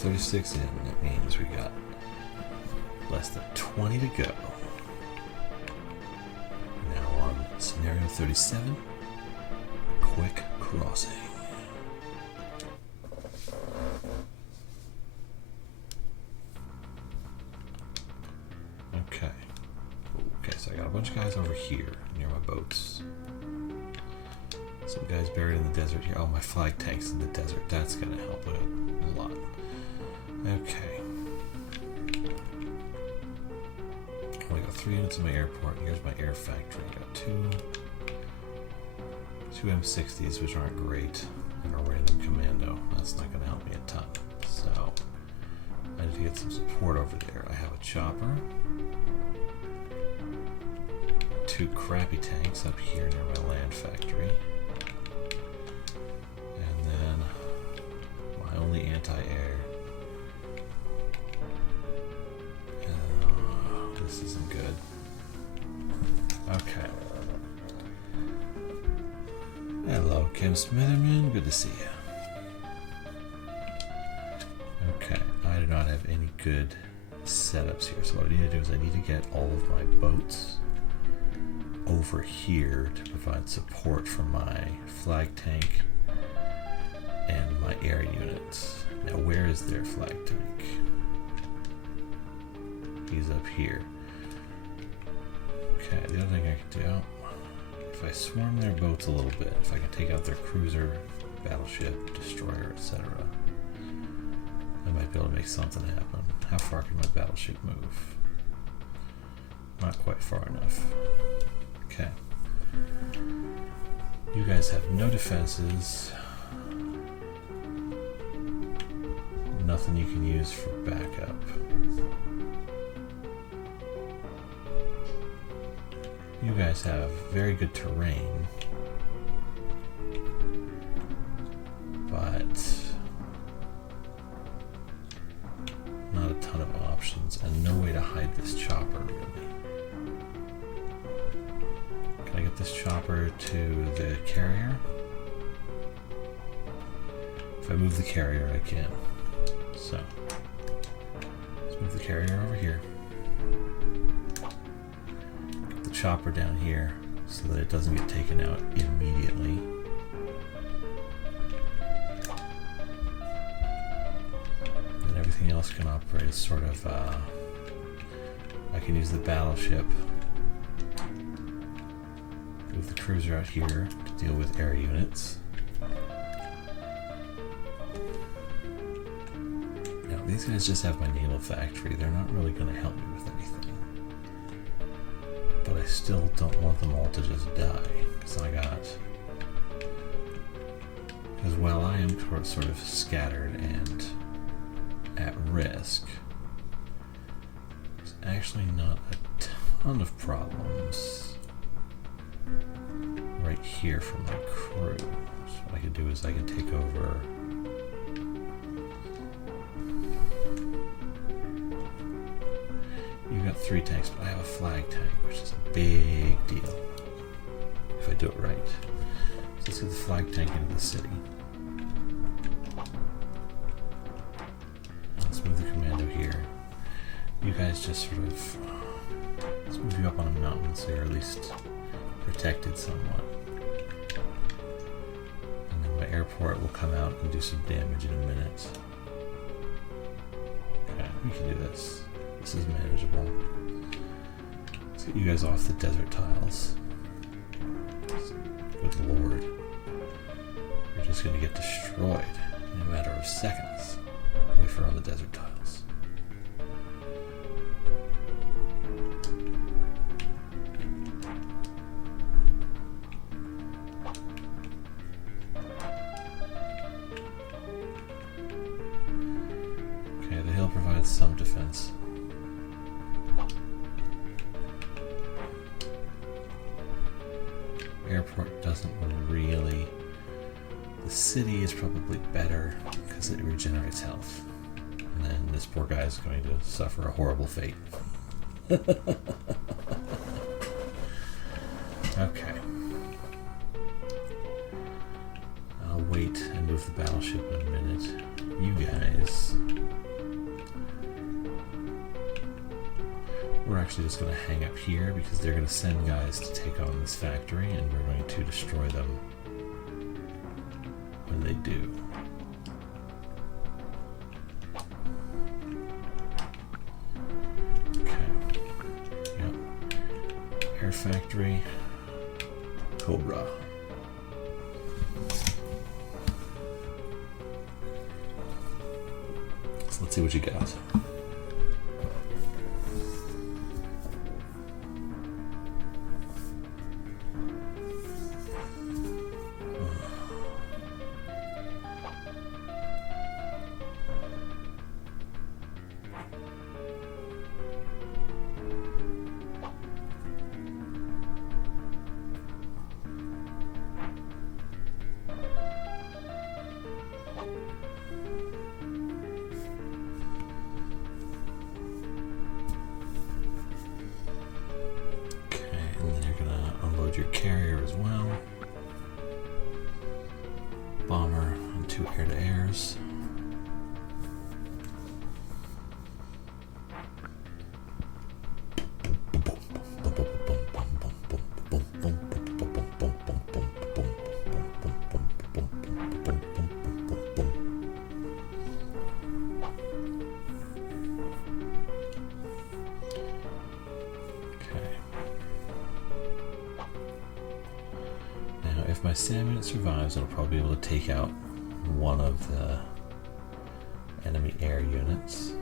36 in. That means we got less than 20 to go. Now on scenario 37, quick crossing. Okay. Okay, so I got a bunch of guys over here near my boats. Some guys buried in the desert here. Oh, my flag tank's in the desert. That's gonna help it a lot. Okay. Only got 3 units in my airport. Here's my air factory. I got two M60s, which aren't great, and a random commando. That's not gonna help me a ton. So I need to get some support over there. I have a chopper. 2 crappy tanks up here near my land factory. And then my only anti-air. This isn't good. Okay. Hello, Kim Smitherman. Good to see you. Okay, I do not have any good setups here. So what I need to do is I need to get all of my boats over here to provide support for my flag tank and my air units. Now, where is their flag tank? He's up here. Okay, the other thing I could do, if I swarm their boats a little bit, if I can take out their cruiser, battleship, destroyer, etc., I might be able to make something happen. How far can my battleship move? Not quite far enough. Okay. You guys have no defenses. Nothing you can use for backup. You guys have very good terrain, but not a ton of options and no way to hide this chopper, really. Can I get this chopper to the carrier? If I move the carrier, I can. So, let's move the carrier over here. Chopper down here so that it doesn't get taken out immediately. And everything else can operate as sort of I can use the battleship, move the cruiser out here to deal with air units. Now these guys just have my naval factory. They're not really going to help me with anything. But I still don't want them all to just die, because while I am sort of scattered and at risk, there's actually not a ton of problems right here for my crew. So what I can do is I can take over you got 3 tanks, but I have a flag tank, which is a big deal if I do it right. So let's get the flag tank into the city. Let's move the commando here. You guys just sort of, let's move you up on a mountain so you're at least protected somewhat. And then my airport will come out and do some damage in a minute. Okay, we can do this. This is manageable. Let's get you guys off the desert tiles. Good lord. You're just going to get destroyed in a matter of seconds if you're on the desert tiles. Okay, the hill provides some defense. Airport doesn't really. The city is probably better because it regenerates health. And then this poor guy is going to suffer a horrible fate. Okay. I'll wait and move the battleship in a minute. You guys actually just going to hang up here because they're going to send guys to take on this factory, and we're going to destroy them when they do. Okay. Yep. Air factory. Cobra. So let's see what you got. Your carrier as well. Bomber and 2 air-to-airs. If my SAM unit survives, it'll probably be able to take out one of the enemy air units.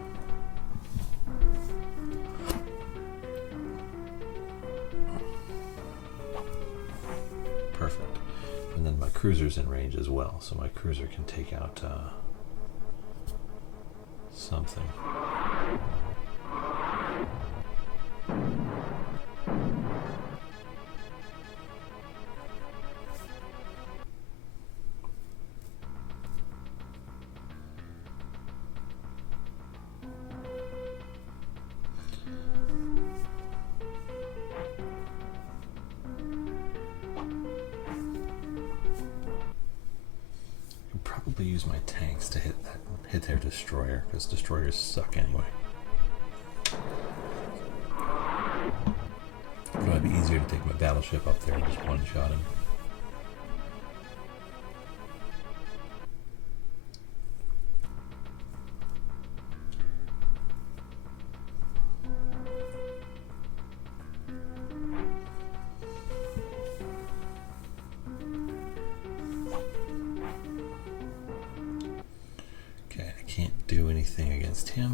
Perfect. And then my cruiser's in range as well, so my cruiser can take out something. Use my tanks to hit their destroyer, because destroyers suck anyway. But it might be easier to take my battleship up there and just one-shot him.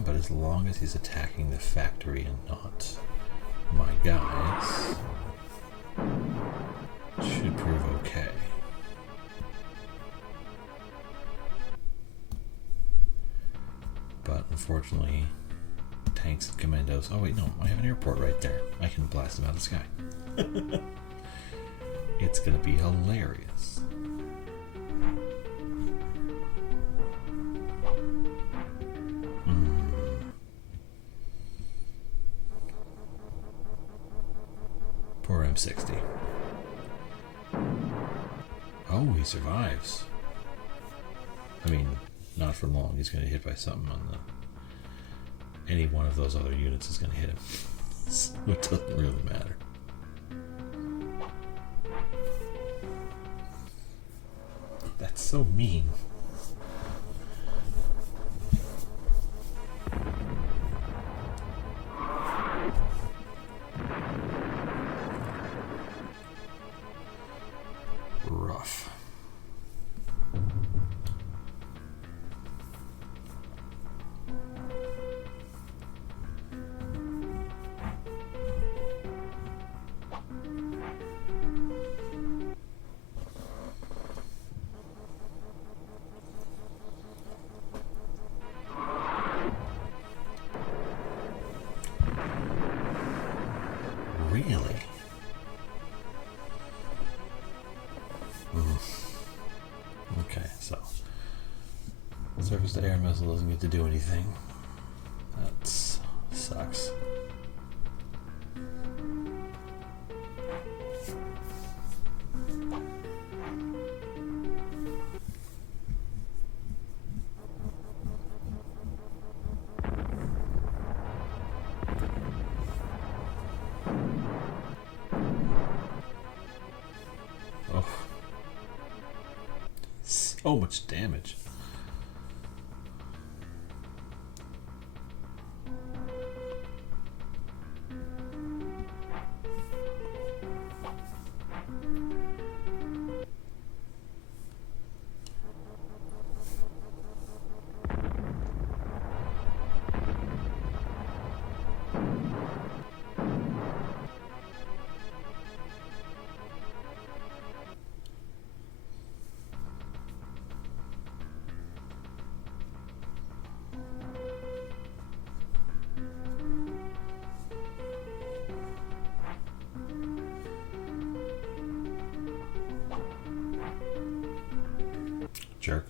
But as long as he's attacking the factory and not my guys, should prove okay. But unfortunately, tanks and commandos. Oh wait, no, I have an airport right there. I can blast them out of the sky. It's gonna be hilarious. Poor M60. Oh, he survives. I mean, not for long. He's going to hit by something on the... Any one of those other units is going to hit him. So it doesn't really matter. That's so mean. Rough. Really? Okay, so surface to air missile doesn't get to do anything. That sucks. So much damage. Jerk.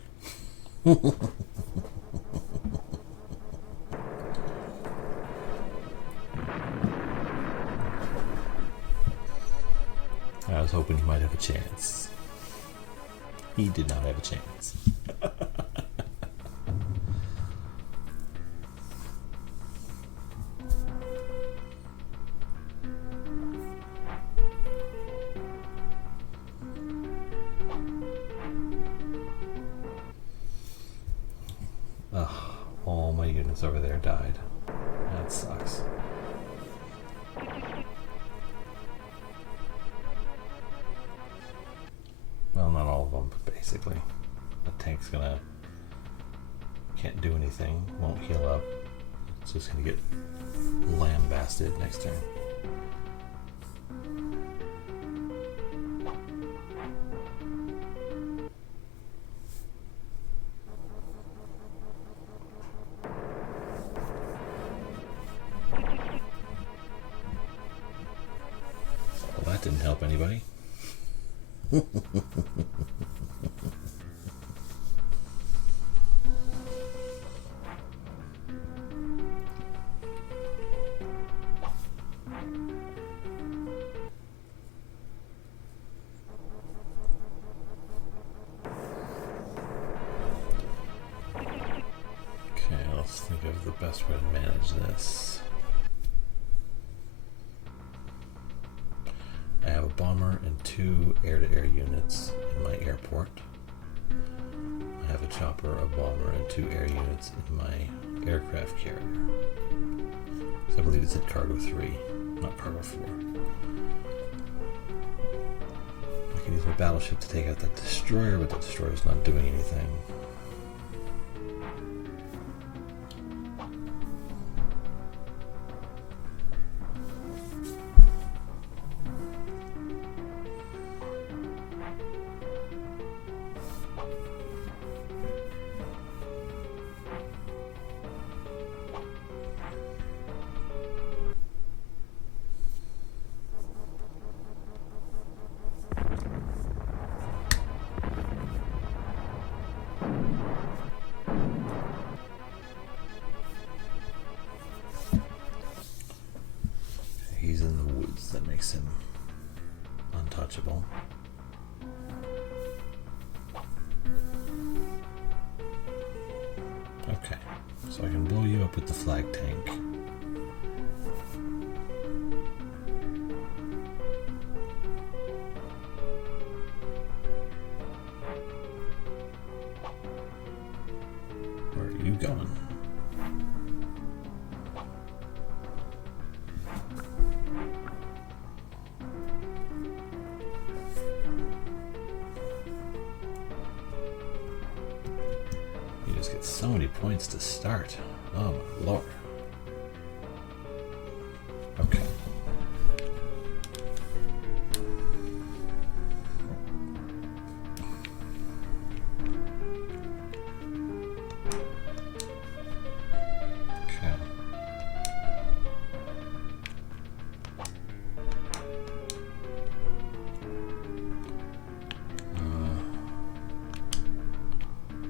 I was hoping he might have a chance. He did not have a chance. Ugh, all my units over there died. That sucks. Well, not all of them, but basically. The tank's gonna... can't do anything, won't heal up. It's just gonna get lambasted next turn. Well, that didn't help anybody. Okay, let's think of the best way to manage this. I have a bomber and 2 air-to-air units in my airport. I have a chopper, a bomber, and 2 air units in my aircraft carrier. So I believe it's at cargo 3, not cargo 4. I can use my battleship to take out that destroyer, but the destroyer's not doing anything. He's in the woods, that makes him untouchable. Okay, so I can blow you up with the flag tank. Where are you going? Get so many points to start. Oh my lord. Okay. Okay.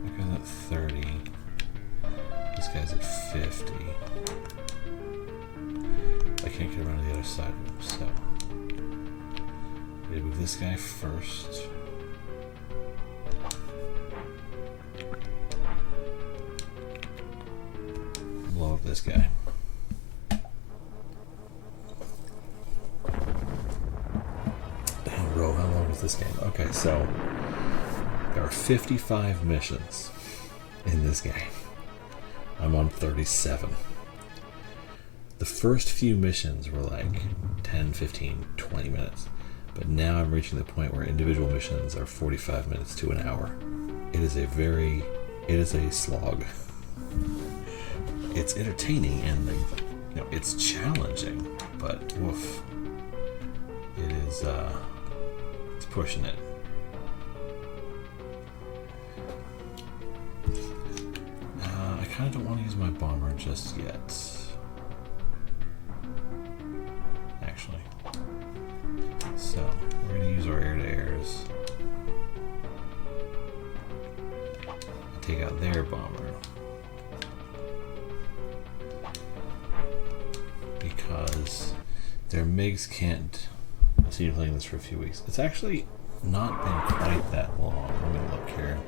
That guy's at 30. This guy's at 50. I can't get around to the other side of him, so I'm gonna move this guy first. Blow up this guy. Dang, bro, how long is this game? Okay, so There are 55 missions in this game. I'm on 37. The first few missions were like 10, 15, 20 minutes. But now I'm reaching the point where individual missions are 45 minutes to an hour. It is a slog. It's entertaining and it's challenging, but woof. It's pushing it. I kind of don't want to use my bomber just yet. Actually. So, we're going to use our air-to-airs. Take out their bomber. Because their MiGs can't... I see you're playing this for a few weeks. It's actually not been quite that long. Let me look here.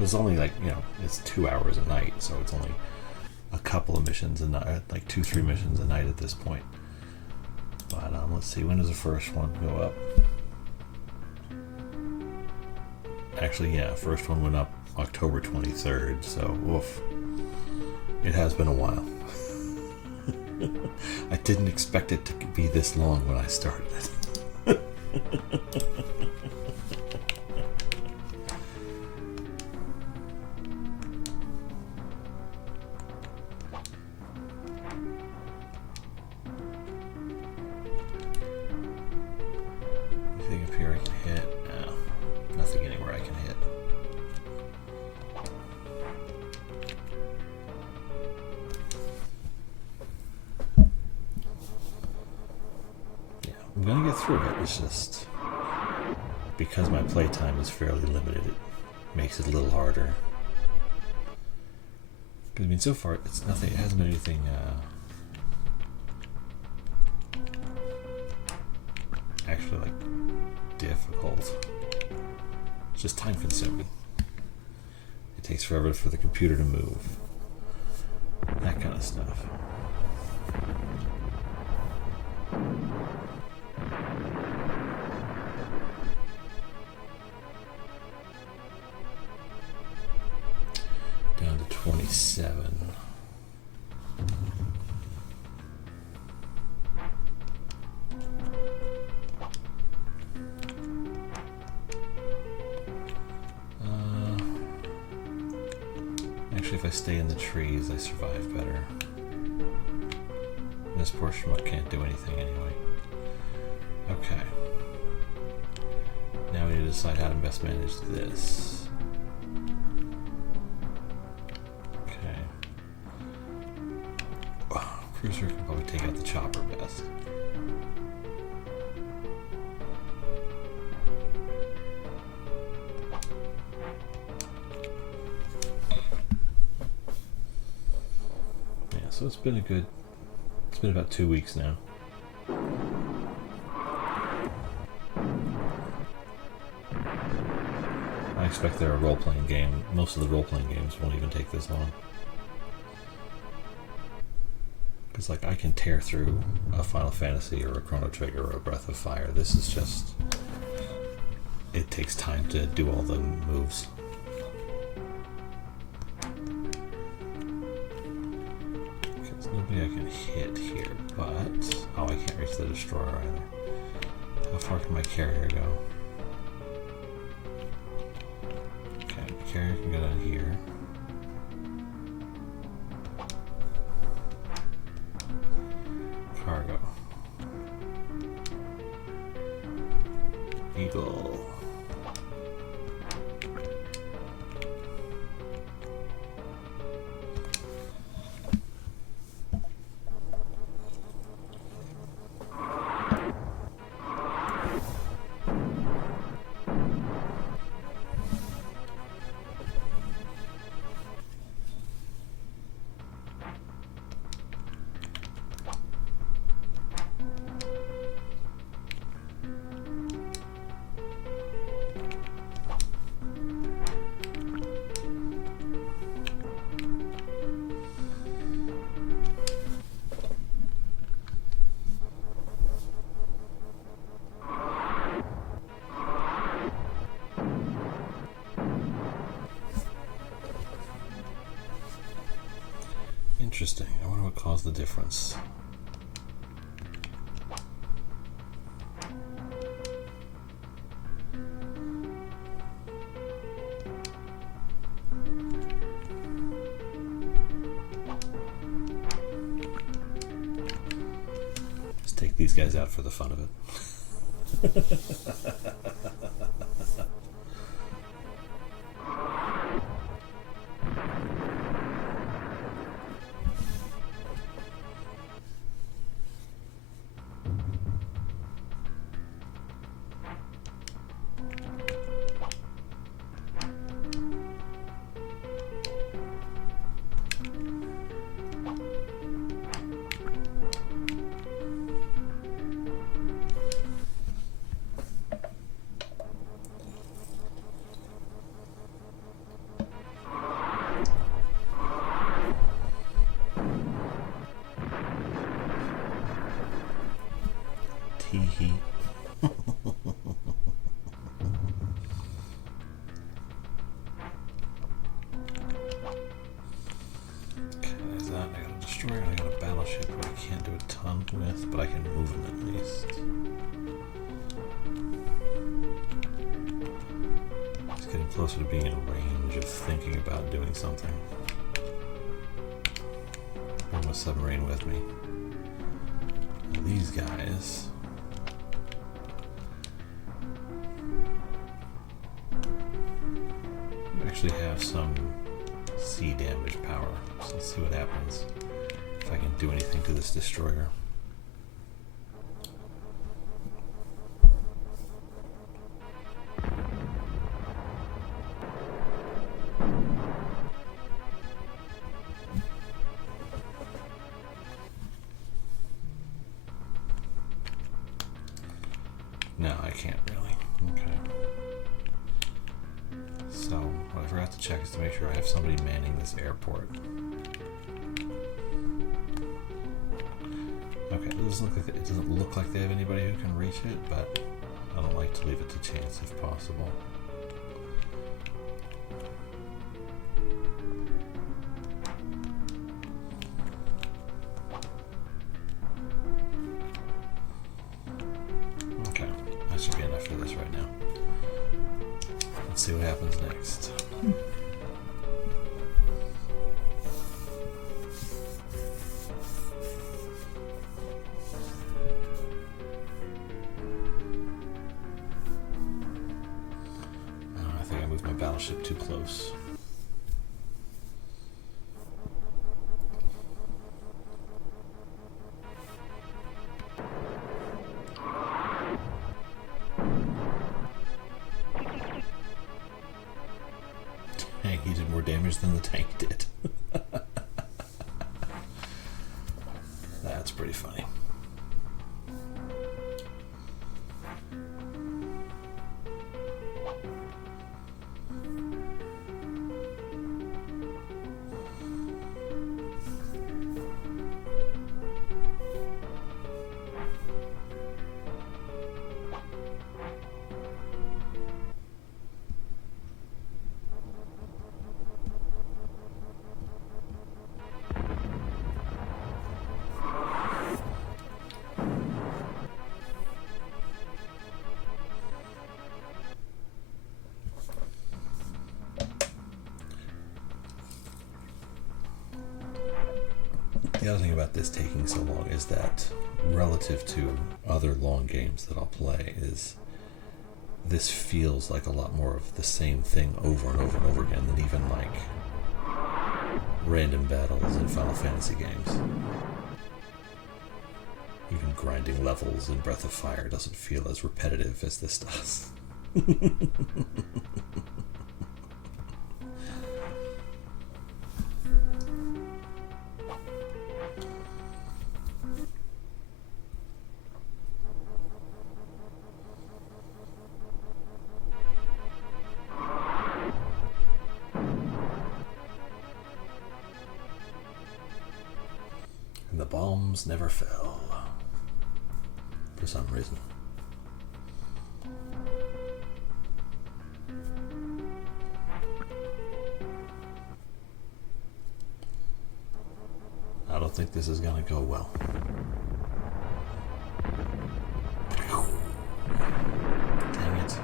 It's only like, it's 2 hours a night, so it's only a couple of missions a night, like 2-3 missions a night at this point. But let's see, when does the first one go up? Actually, yeah, first one went up October 23rd, so woof. It has been a while. I didn't expect it to be this long when I started it. Anything up here I can hit? No, nothing anywhere I can hit. I'm gonna get through it. It's just because my playtime is fairly limited, it makes it a little harder. Because I mean, so far it's nothing. It hasn't been anything actually like difficult. It's just time consuming. It takes forever for the computer to move. That kind of stuff. Down to 27. Actually, if I stay in the trees, I survive better. This portion can't do anything anyway. Okay. Now we need to decide how to best manage this. Okay. Cruiser can probably take out the chopper best. Yeah, so it's been about 2 weeks now. I expect they're a role-playing game. Most of the role-playing games won't even take this long. Because like I can tear through a Final Fantasy or a Chrono Trigger or a Breath of Fire. This is just... it takes time to do all the moves. Okay, there's nobody I can hit here, but... oh, I can't reach the destroyer either. How far can my carrier go? Carrier can go down here. Cargo. Eagle. Interesting. I wonder what caused the difference. Just take these guys out for the fun of it. Tee-hee. I got a battleship who I can't do a ton with, but I can move them at least. It's getting closer to being in range of thinking about doing something. Bring my submarine with me. And these guys. Actually have some sea damage power, so let's see what happens if I can do anything to this destroyer. No, I can't really. Okay. So, what I forgot to check is to make sure I have somebody manning this airport. Okay, it doesn't look like they have anybody who can reach it, but I don't like to leave it to chance if possible. Okay, that should be enough for this right now. Let's see what happens next. Battleship too close. Dang, he did more damage than the tank did. That's pretty funny. The other thing about this taking so long is that relative to other long games that I'll play is this feels like a lot more of the same thing over and over and over again than even like random battles in Final Fantasy games. Even grinding levels in Breath of Fire doesn't feel as repetitive as this does. And the bombs never fell. For some reason. think this is gonna go well. Dang it.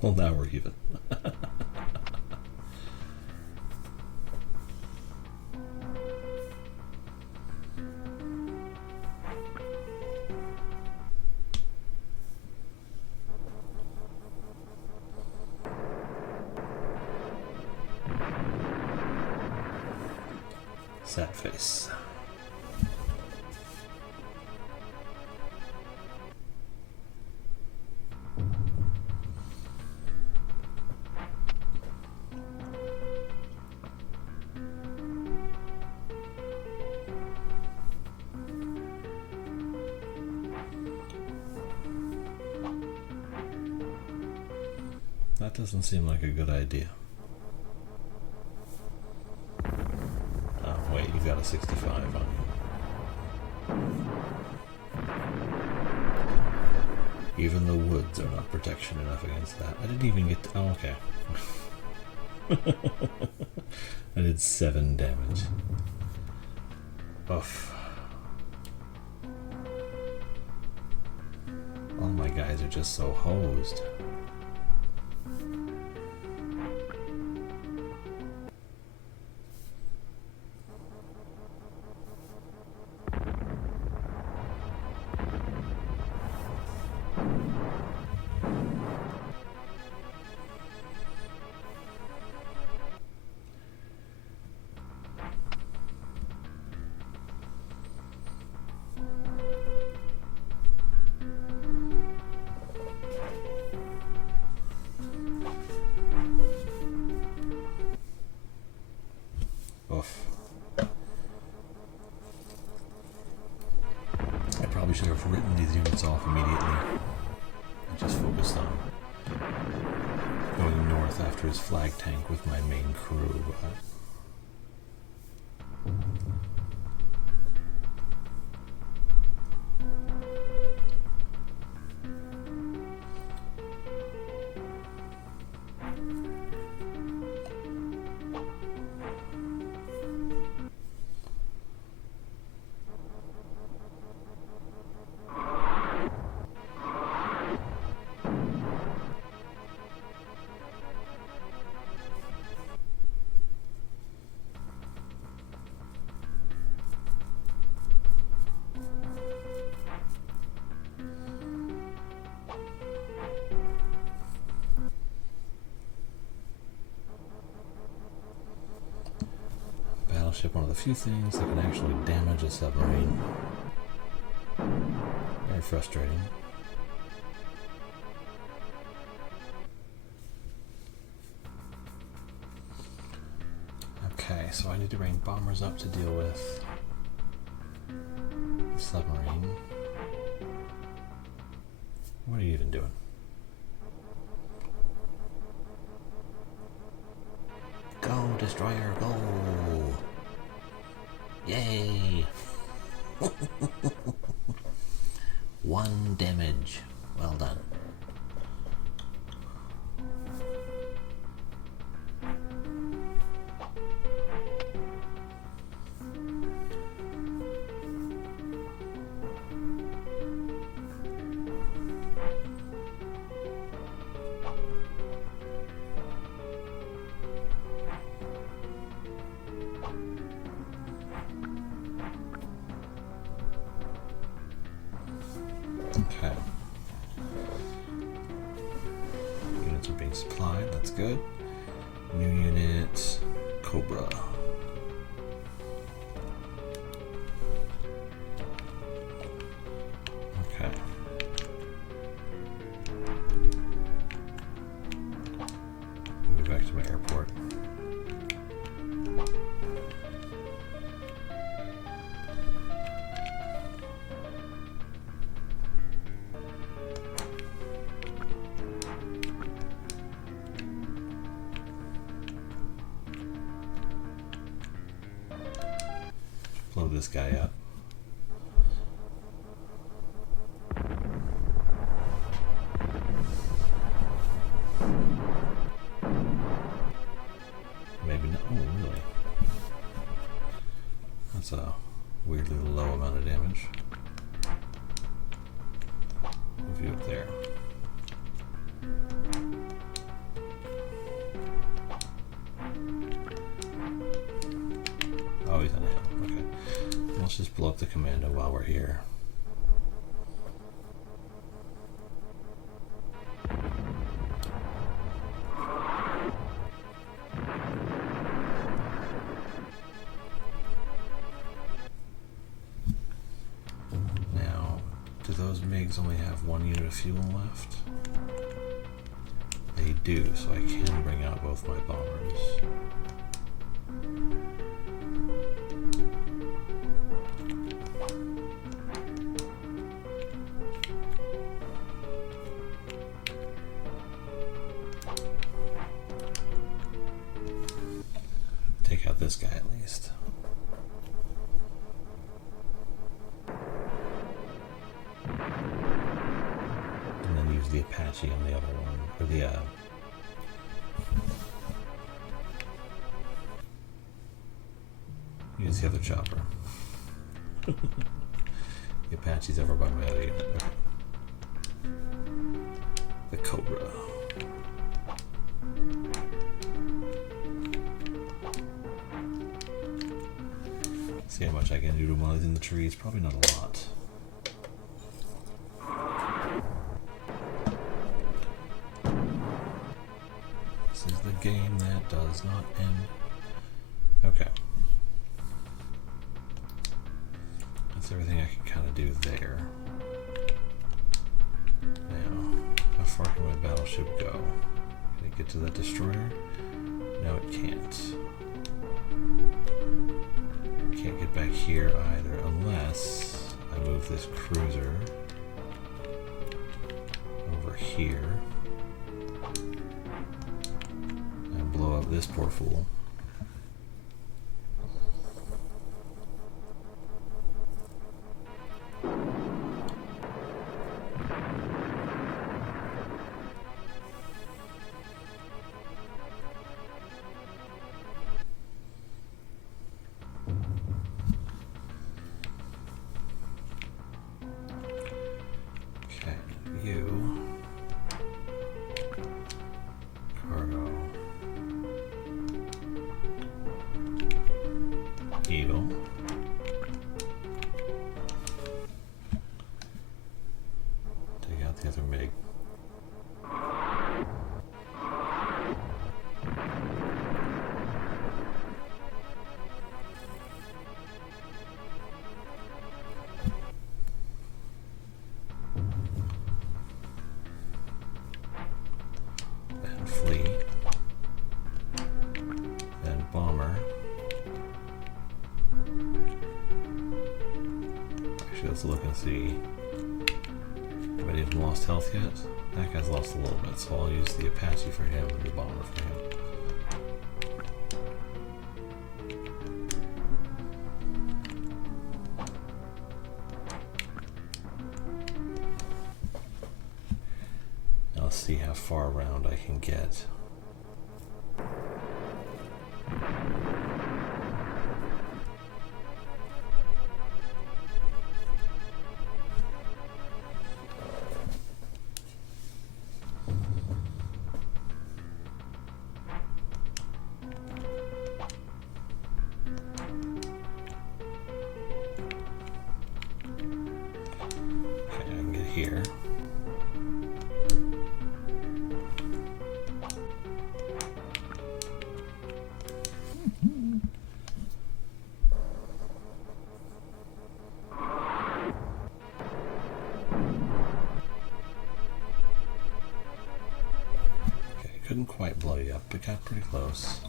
Well, now we're even. Sad face. That doesn't seem like a good idea. Oh, wait, you got a 65 on you. Even the woods are not protection enough against that. I didn't even get to, oh, okay. I did 7 damage. Oof. All my guys are just so hosed. I probably should have written these units off immediately and just focused on going north after his flag tank with my main crew. Battleship, one of the few things that can actually damage a submarine. Very frustrating. Okay, so I need to bring bombers up to deal with the submarine. What are you even doing? Go, destroyer, go! Yay! 1 damage. Well done. Okay. Units are being supplied, that's good. New unit, Cobra. Okay. Move back to my airport. this guy up. Maybe not. Oh, really? That's a weirdly low amount of damage. Move you up there. Oh, he's on a hill. Okay. Let's just blow up the commando while we're here. Now, do those MiGs only have 1 unit of fuel left? They do, so I can bring out both my bombers. Take out this guy at least. And then use the Apache on the other one, or the use the other chopper. The Apache's over by my other unit. Okay. The Cobra. See how much I can do to while he's in the trees. Probably not a lot. This is the game that does not end. Okay. That's everything I can kind of do there. Now, how far can my battleship go? Can it get to that destroyer? No, it can't. Can't get back here either unless I move this cruiser over here and blow up this poor fool. Let's look and see. Anybody have lost health yet? That guy's lost a little bit, so I'll use the Apache for him and the bomber for him. Now let's see how far around I can get. Here. Okay, couldn't quite blow you up, but got pretty close.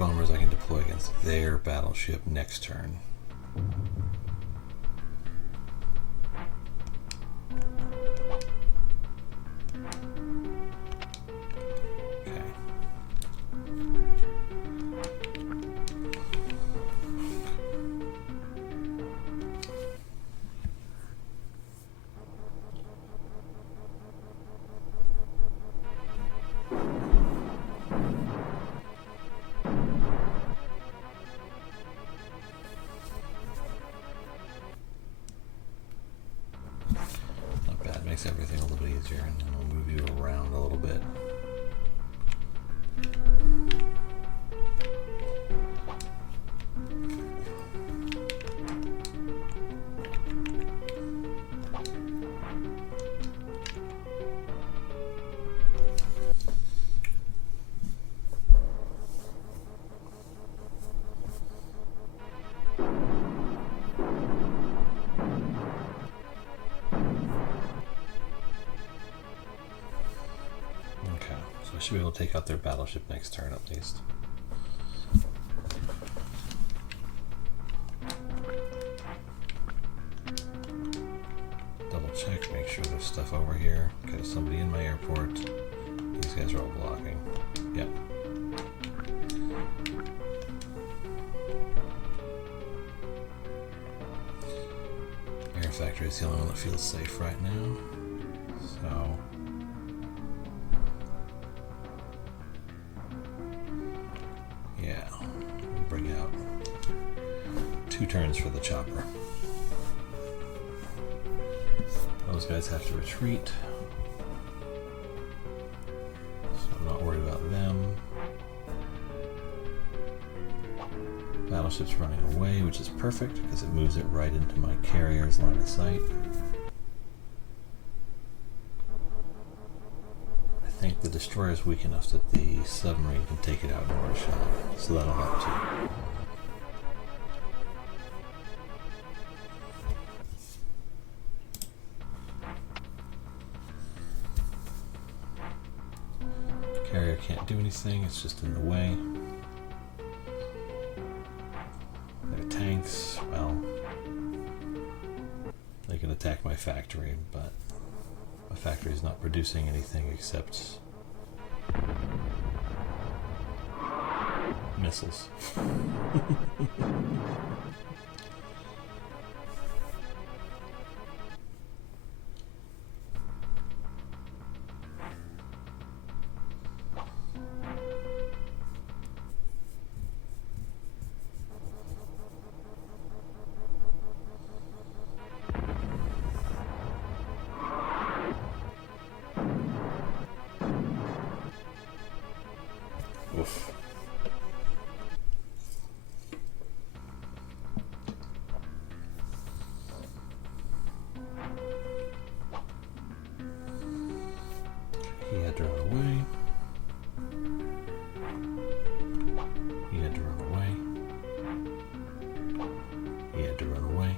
bombers I can deploy against their battleship next turn. Makes everything a little easier, and then I'll move you around a little bit. I should be able to take out their battleship next turn at least. Double check, make sure there's stuff over here. Okay, there's somebody in my airport. These guys are all blocking. Yep. Air factory is the only one that feels safe right now. So bring out 2 turns for the chopper. Those guys have to retreat, so I'm not worried about them. Battleship's running away, which is perfect because it moves it right into my carrier's line of sight. I think the destroyer is weak enough that the submarine can take it out in one shot, so that'll help too. Carrier can't do anything, it's just in the way. Their tanks, well, they can attack my factory, but my factory is not producing anything except missiles. Oof. He had to run away. He had to run away. He had to run away.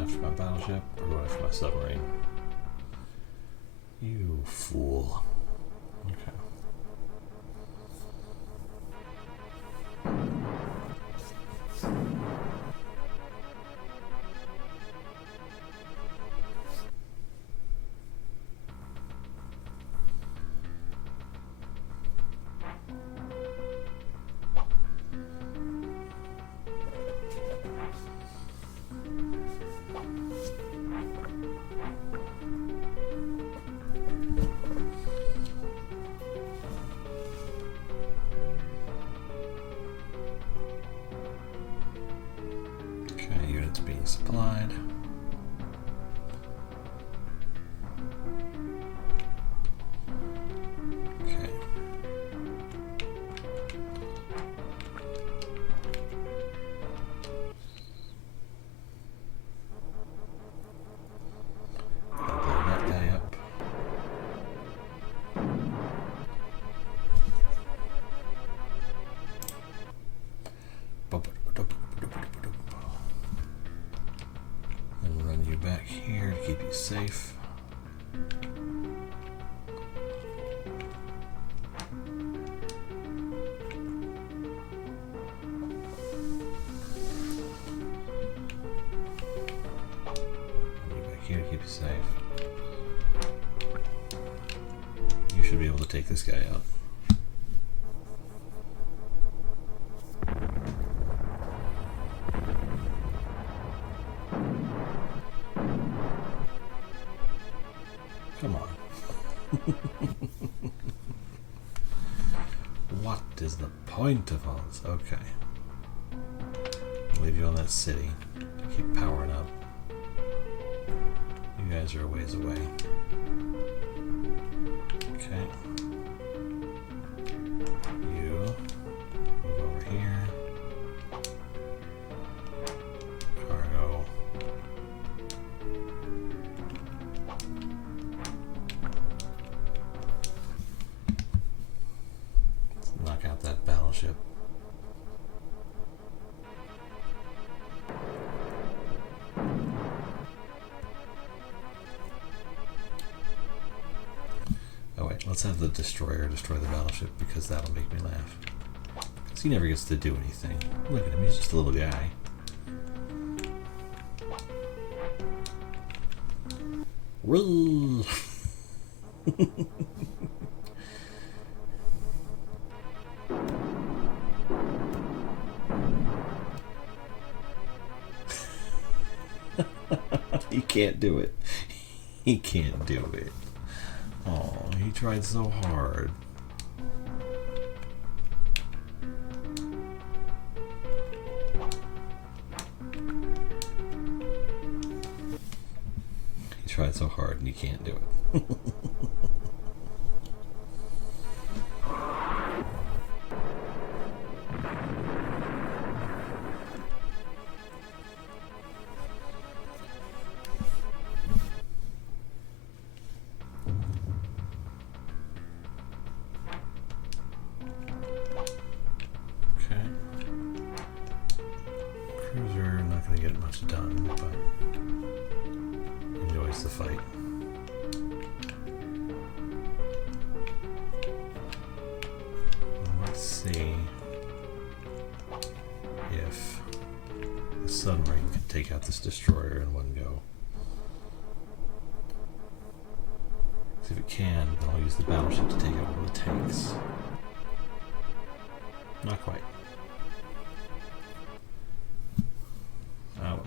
After my battleship or going after my submarine? You fool. Okay. Being supplied. Okay. safe. Here to keep you safe. You should be able to take this guy out. Come on. What is the point of all this? Okay. I'll leave you on that city. Keep powering up. You guys are a ways away. Okay. You move over here. Cargo. Let's knock out that battleship. Let's have the destroyer destroy the battleship because that'll make me laugh. Because he never gets to do anything. Look at him, he's just a little guy. Woo! He can't do it. He can't do it. Oh, he tried so hard. He tried so hard and he can't do it. This destroyer in one go. See if it can, then I'll use the battleship to take out one of the tanks. Not quite. Oh well.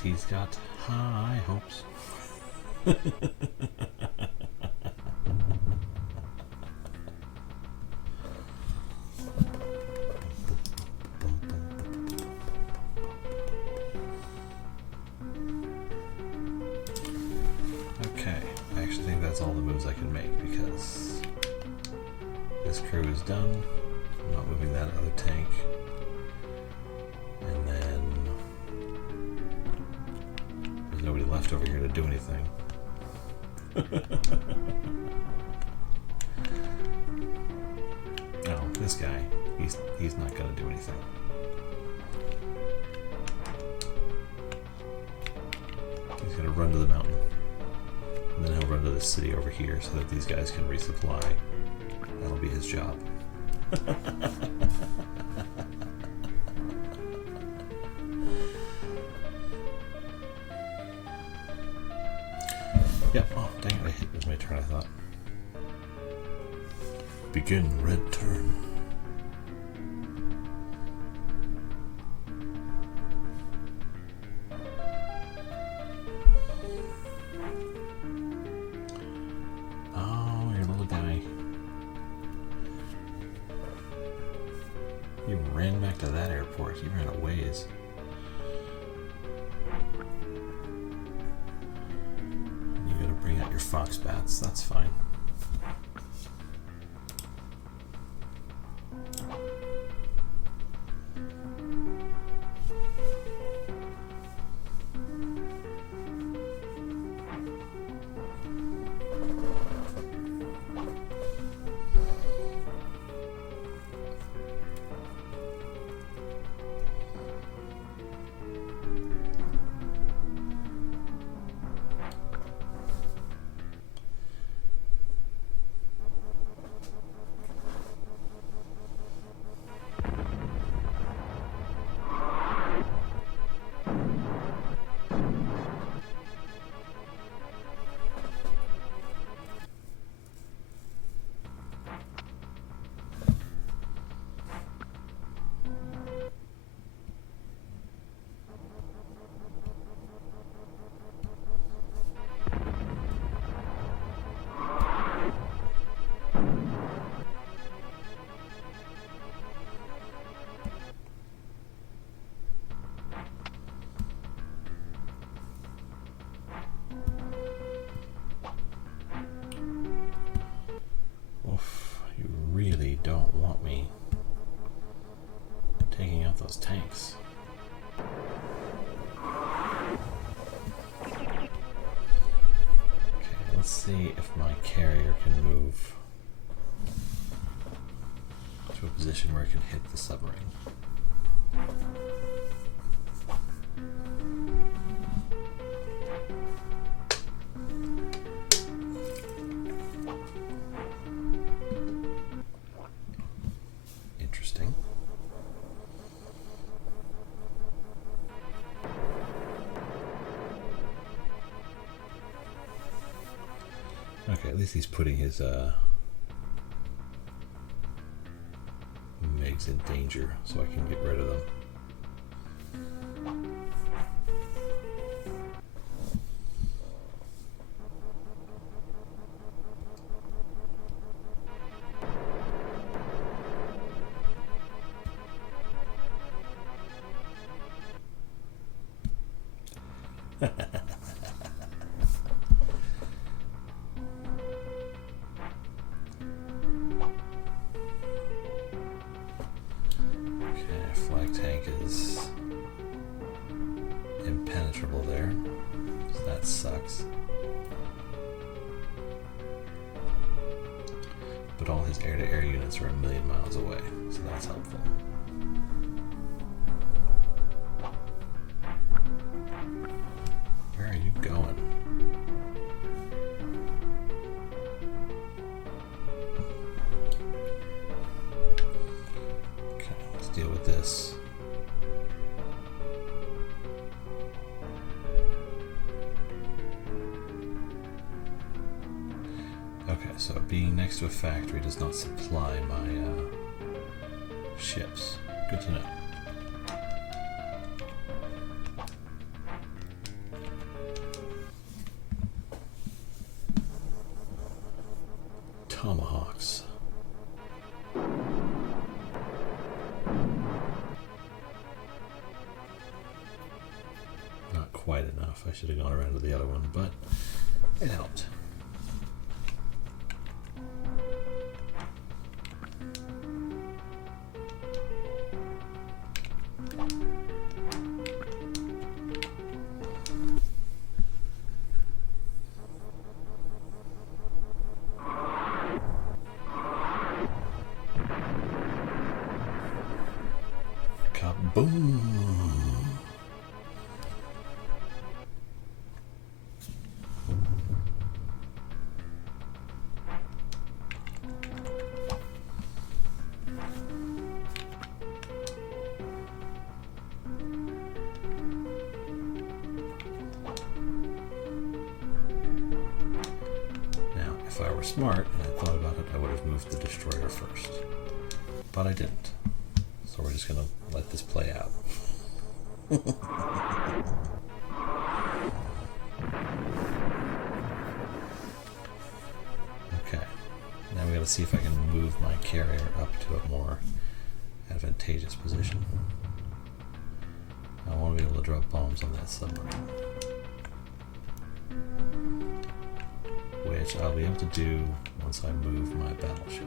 He's got high hopes. Okay, I actually think that's all the moves I can make because this crew is done. I'm not moving that other tank. And then there's nobody left over here to do anything. Oh, this guy, he's not gonna do anything. He's gonna run to the mountain. And then he'll run to the city over here so that these guys can resupply. That'll be his job. Yeah, oh dang it, it was my turn, I thought. Begin red turn. Oh, your little guy. You ran back to that airport. You ran a ways. You gotta bring out your fox bats. That's fine. those tanks. Okay, let's see if my carrier can move to a position where it can hit the submarine. Interesting. Okay, at least he's putting his MiGs in danger so I can get rid of them. Flag tank is impenetrable there, so that sucks. But all his air-to-air units are a million miles away, so that's helpful. Where are you going? Deal with this. Okay, so being next to a factory does not supply my ships. Good to know. Tomahawks. Not quite enough. I should have gone around to the other one, but it helped. Kaboom! Now, if I were smart and I thought about it, I would have moved the destroyer first. But I didn't. So we're just going to let this play out. Okay. Now we got to see if I can move my carrier up to a more advantageous position. I want to be able to drop bombs on that submarine, which I'll be able to do once I move my battleship.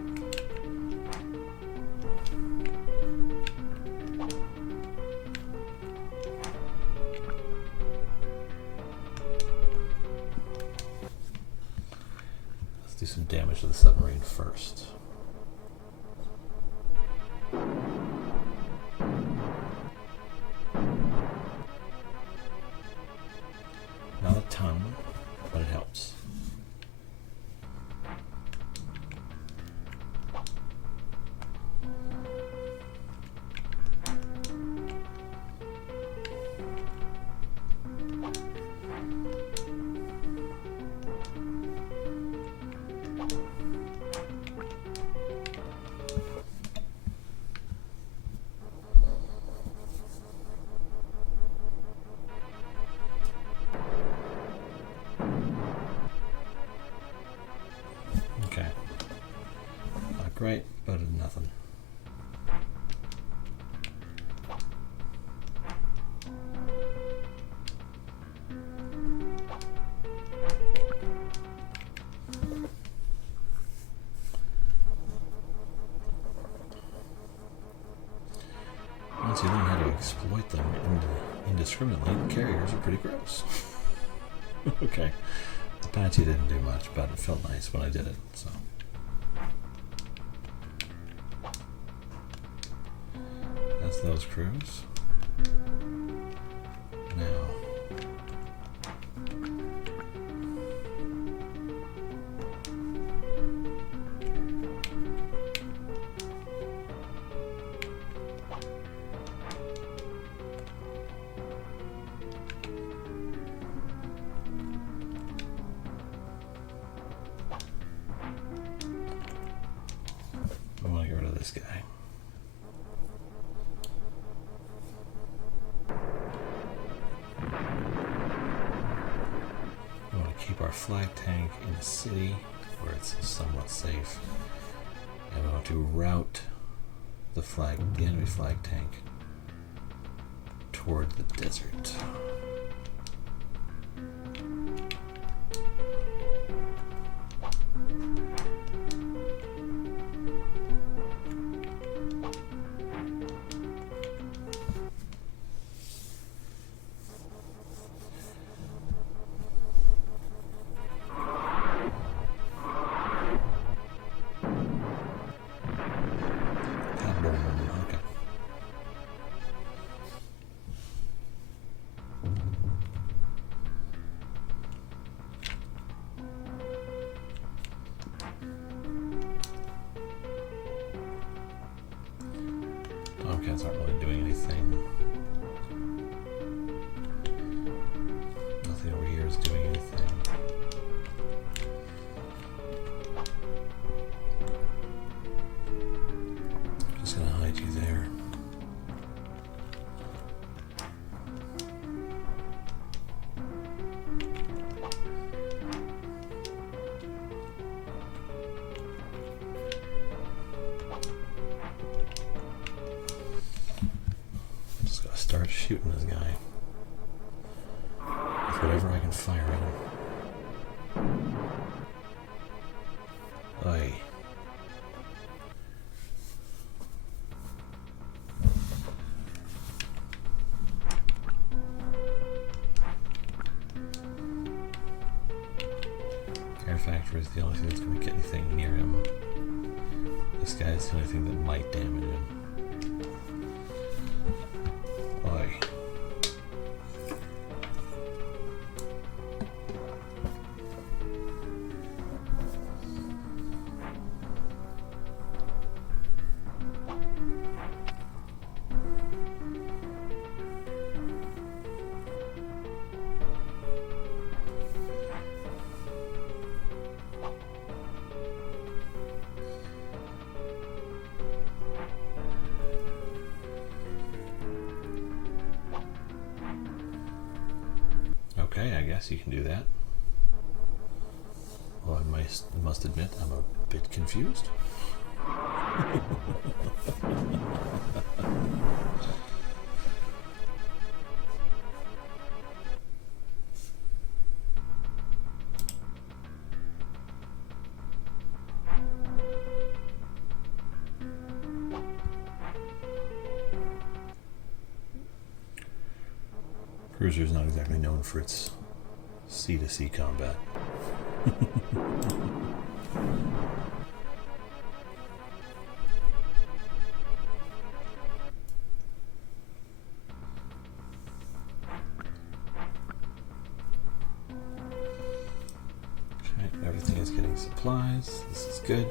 Do some damage to the submarine first. Not a ton, but it helps. Okay. Not great, but nothing. Once you learn how exploit them indiscriminately, carriers are pretty gross. Okay. Apache didn't do much, but it felt nice when I did it, so. That's those crews. Now. I want to get rid of this guy. We want to keep our flag tank in the city where it's somewhat safe. And we want to route the enemy flag tank toward the desert. Tomcats aren't really doing anything. Nothing over here is doing anything. Just gonna hide you there. Start shooting this guy with whatever I can fire at him. Aye. Air Factory is the only thing that's going to get anything near him. This guy is the only thing that might damage him. Okay, I guess you can do that. Well, I must admit, I'm a bit confused. Cruiser is not exactly known for its sea-to-sea combat. Okay, everything is getting supplies. This is good.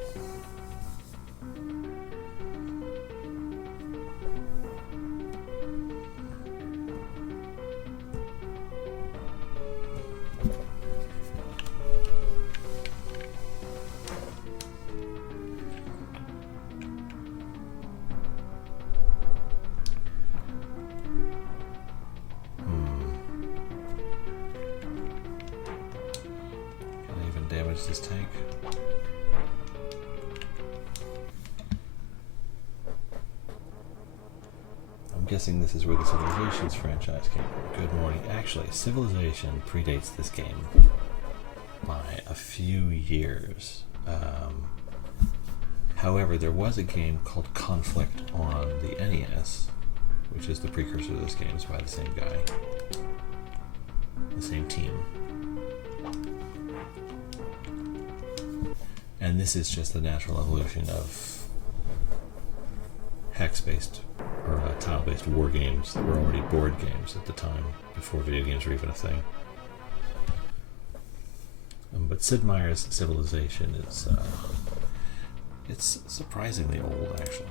Damage this tank. I'm guessing this is where the Civilizations franchise came from. Good morning. Actually, Civilization predates this game by a few years. However, there was a game called Conflict on the NES which is the precursor to this game. It's by the same guy, the same team. And this is just the natural evolution of hex-based or tile-based war games that were already board games at the time, before video games were even a thing. But Sid Meier's Civilization is it's surprisingly old, actually.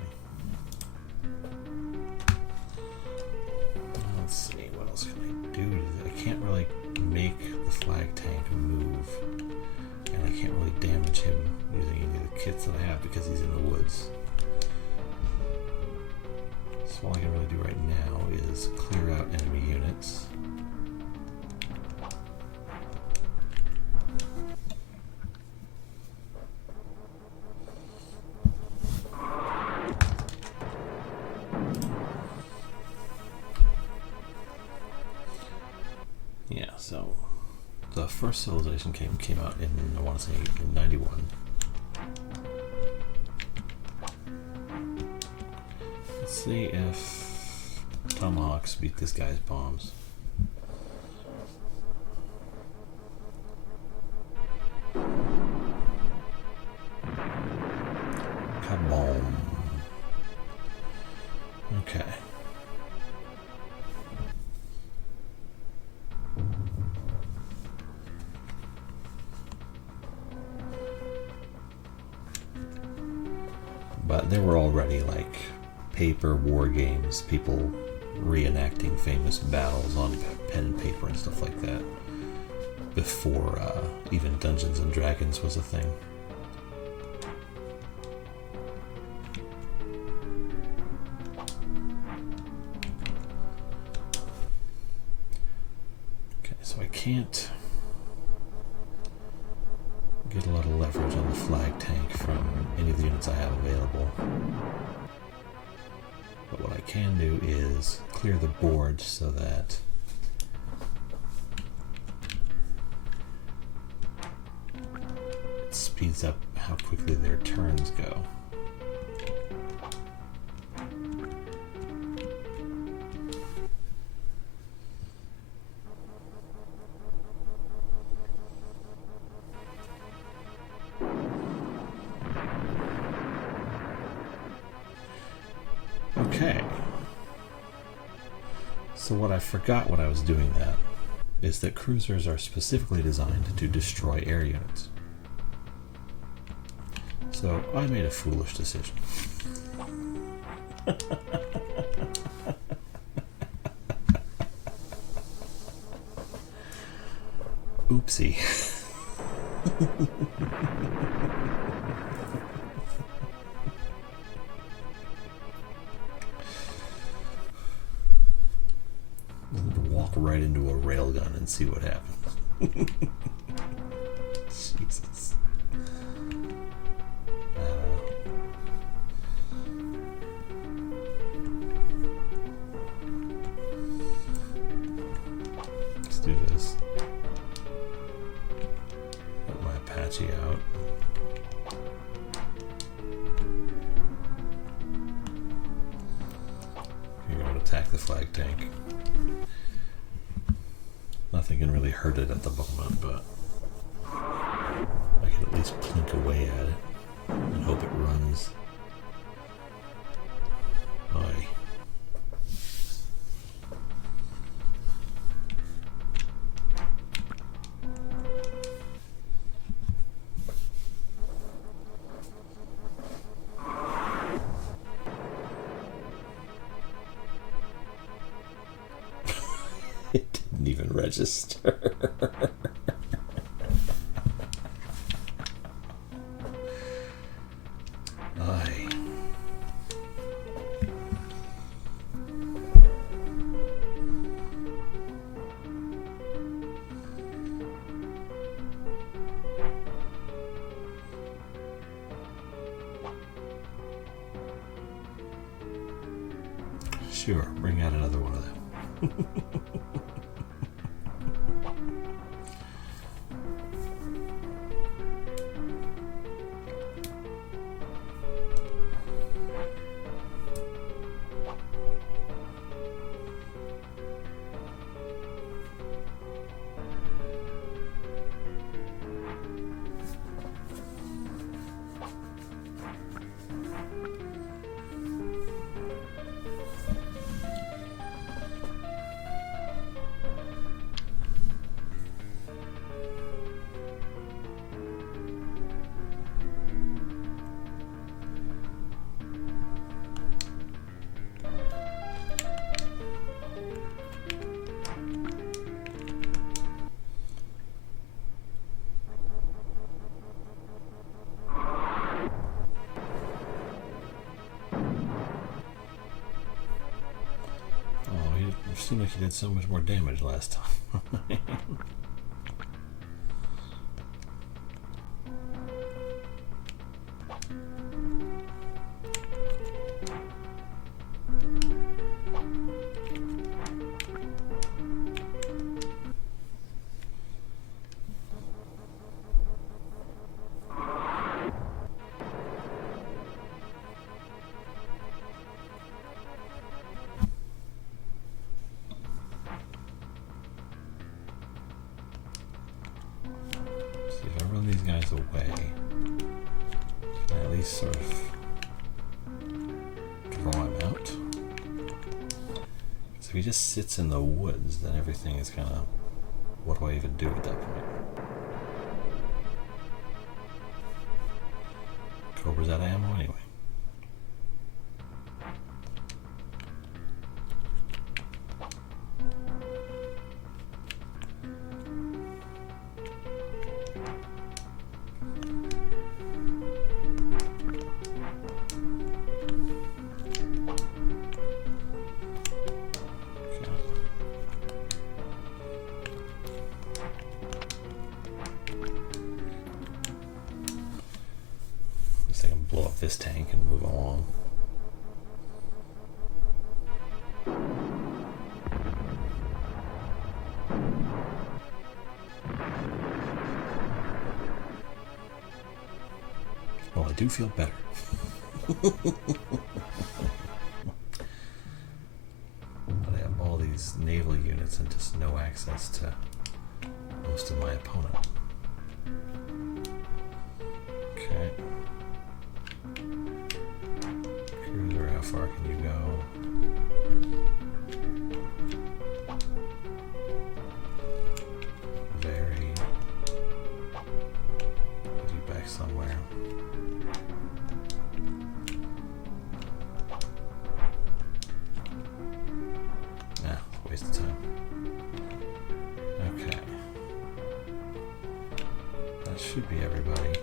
Let's see, what else can I do? I can't really make the flag tank move, and I can't really damage him using any of the kits that I have because he's in the woods. So all I can really do right now is clear out enemy units. Yeah, so the first Civilization came out in, I want to say, in 91. Let's see if Tomahawks beat this guy's bombs. Kaboom. Okay. But there were already like paper war games, people reenacting famous battles on pen and paper and stuff like that, before even Dungeons and Dragons was a thing. Okay, so I can't get a lot of leverage on the flag tank from any of the units I have available. But what I can do is clear the board so that it speeds up how quickly their turns go. Okay, so what I forgot when I was doing that is that cruisers are specifically designed to destroy air units. So I made a foolish decision. Oopsie. Right into a railgun and see what happens. Jesus. Let's do this. Let my Apache out. You're going to attack the flag tank. Nothing can really hurt it at the moment, but I can at least plink away at it and hope it runs. Aye. It didn't even register. Aye. Sure, bring out another one of them. seemed like he did so much more damage last time. Away. Can I at least sort of draw him out? So if he just sits in the woods, then everything is kind of, what do I even do at that point? Cobra's out of ammo anyway. This tank and move along. Well, I do feel better. But I have all these naval units and just no access to most of my opponent. Okay. How far can you go? Very. Put you back somewhere. Nah, waste of time. Okay. That should be everybody.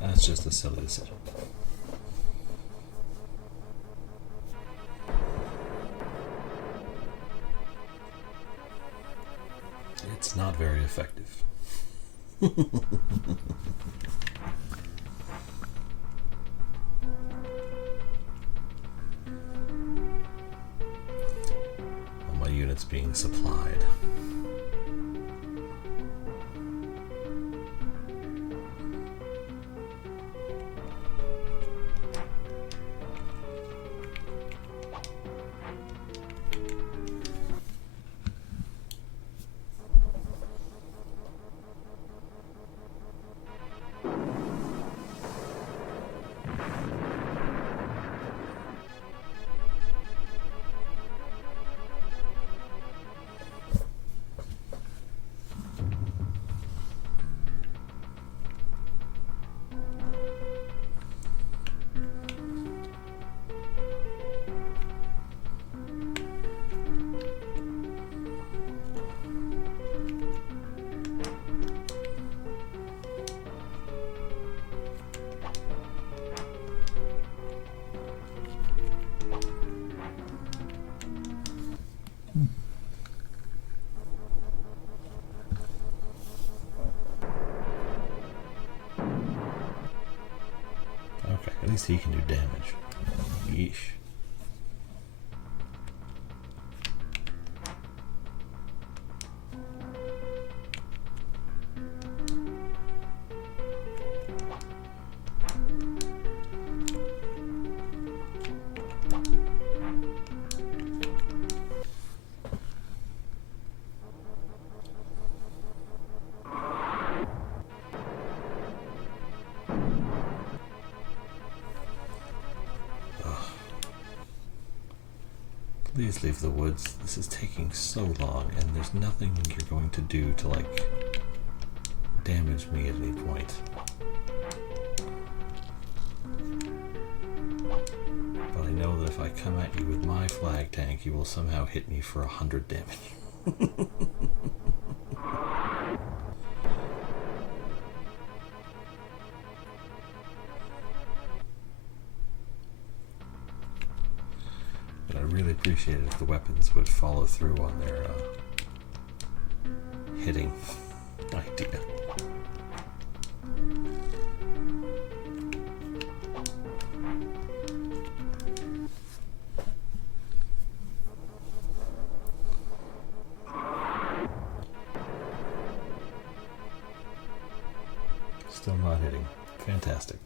That's just a silly decision. It's not very effective. All my units being supplied. At least he can do damage. Yeesh. Please leave the woods. This is taking so long, and there's nothing you're going to do to, like, damage me at any point. But I know that if I come at you with my flag tank, you will somehow hit me for 100 damage. But I really appreciate it if the weapons would follow through on their hitting idea. Still not hitting. Fantastic.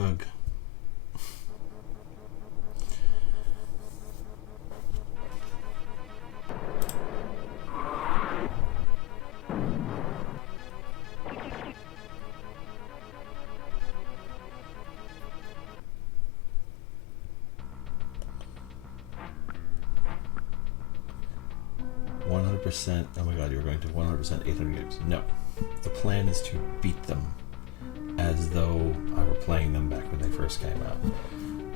Ugh. Oh my god, you're going to 100% 800 games. No. The plan is to beat them as though I were playing them back when they first came out.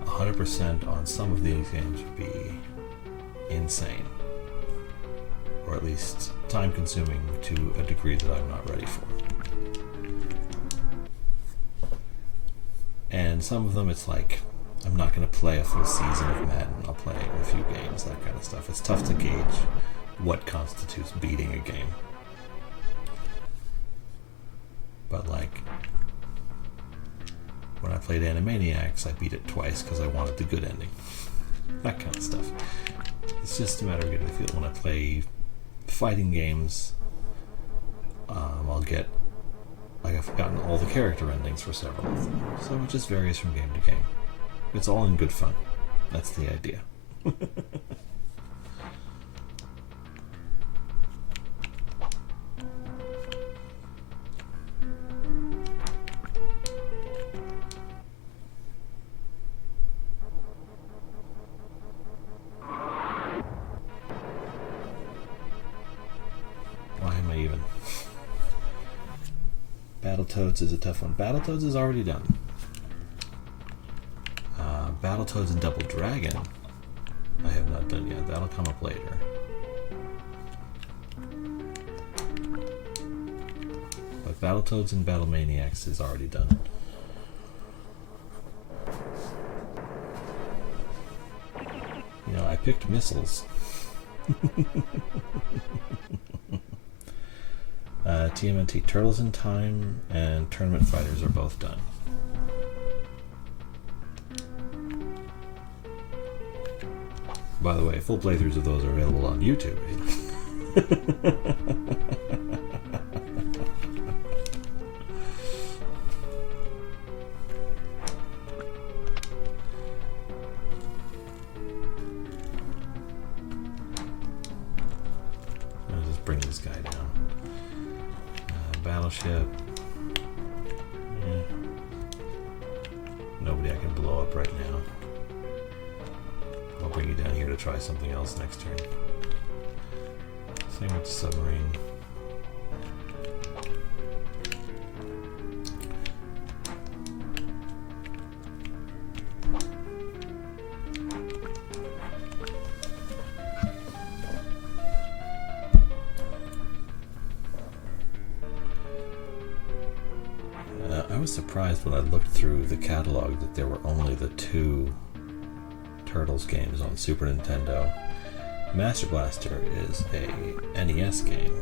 100% on some of these games would be insane. Or at least time consuming to a degree that I'm not ready for. And some of them it's like, I'm not going to play a full season of Madden, I'll play a few games, that kind of stuff. It's tough to gauge what constitutes beating a game. But like, when I played Animaniacs, I beat it twice because I wanted the good ending. That kind of stuff. It's just a matter of getting the feel. When I play fighting games, I'll get, like, I've gotten all the character endings for several of them. So it just varies from game to game. It's all in good fun. That's the idea. Battletoads is a tough one. Battletoads is already done. Battletoads and Double Dragon I have not done yet. That'll come up later. But Battletoads and Battlemaniacs is already done. You know, I picked missiles. TMNT, Turtles in Time and Tournament Fighters are both done. By the way, full playthroughs of those are available on YouTube. I'll just bring this guy down. Battleship. Nobody I can blow up right now. I'll bring you down here to try something else next turn. Same with the submarine. I was surprised when I looked through the catalog that there were only the 2 Turtles games on Super Nintendo. Master Blaster is a NES game,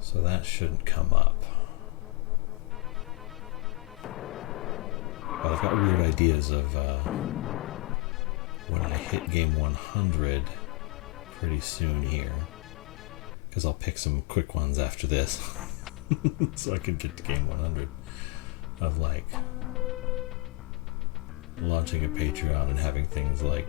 so that shouldn't come up. But I've got weird ideas of when I hit game 100 pretty soon here, because I'll pick some quick ones after this so I can get to game 100 of like launching a Patreon and having things like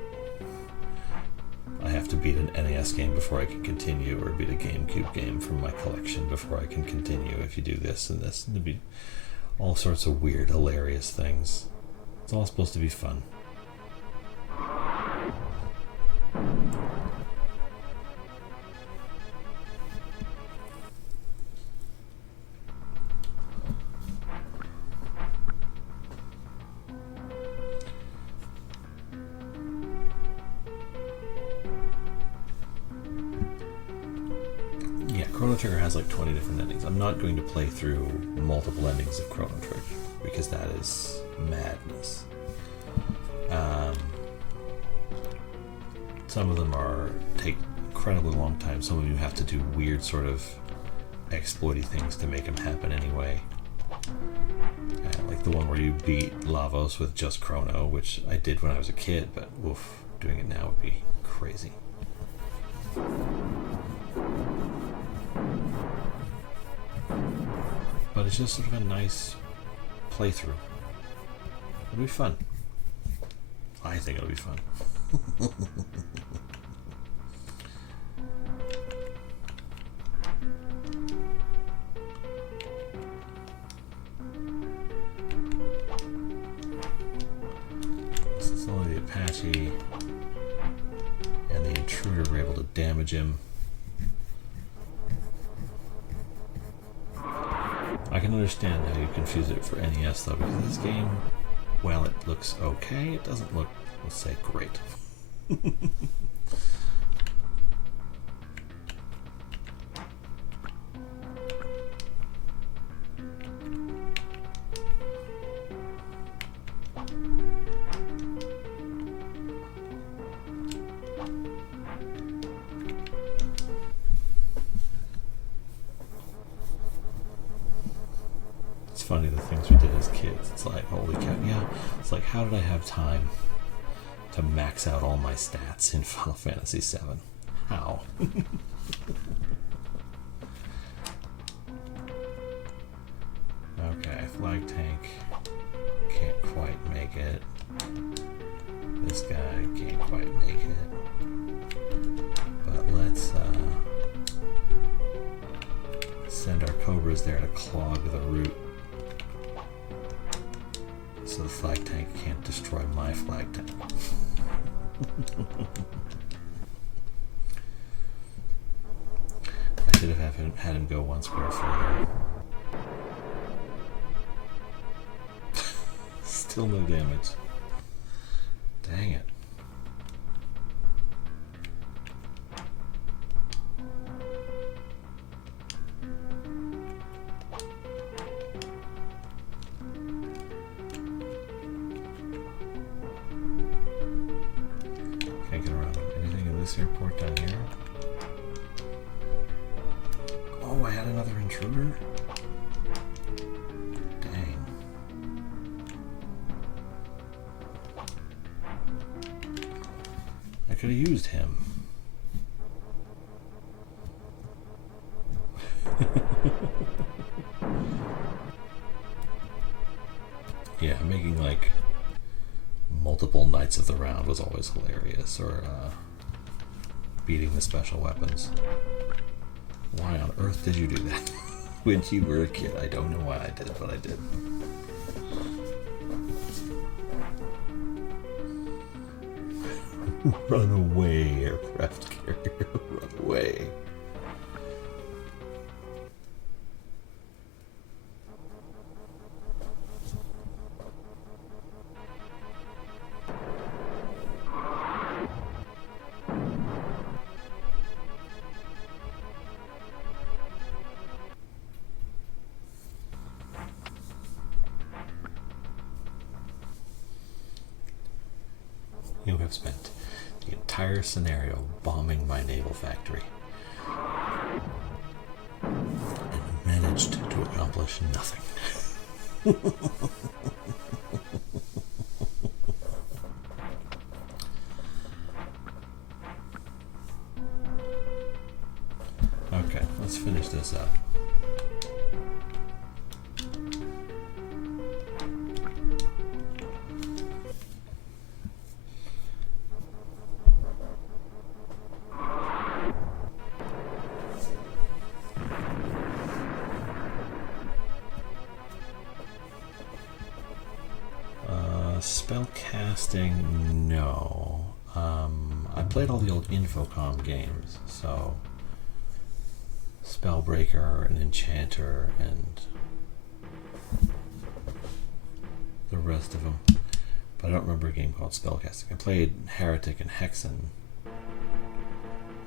I have to beat an NES game before I can continue, or beat a GameCube game from my collection before I can continue if you do this and this. It'd be all sorts of weird, hilarious things. It's all supposed to be fun. Chrono Trigger has like 20 different endings. I'm not going to play through multiple endings of Chrono Trigger because that is madness. Some of them take incredibly long time. Some of you have to do weird sort of exploity things to make them happen anyway. Like the one where you beat Lavos with just Chrono, which I did when I was a kid, but oof, doing it now would be crazy. But it's just sort of a nice playthrough. It'll be fun. I think it'll be fun. This is only the Apache and the Intruder were able to damage him. I can understand how you confuse it for NES though, because this game, while it looks okay, it doesn't look, let's say, great. Funny the things we did as kids. It's like, holy cow, yeah. It's like, how did I have time to max out all my stats in Final Fantasy VII? How? Okay, Flag Tank can't quite make it. This guy can't quite make it. But let's send our Cobras there to clog the route, so the Flag Tank can't destroy my Flag Tank. I should have had him go one square further. Still no damage. Dang it. Airport down here. Oh, I had another intruder? Dang. I could have used him. Yeah, making like multiple Knights of the Round was always hilarious, or beating the special weapons. Why on earth did you do that when you were a kid? I don't know why I did it, but I did. Run away, aircraft carrier. Run away. You have spent the entire scenario bombing my naval factory and managed to accomplish nothing. Spell casting, no. I played all the old Infocom games, so Spellbreaker and Enchanter and the rest of them. But I don't remember a game called Spellcasting. I played Heretic and Hexen.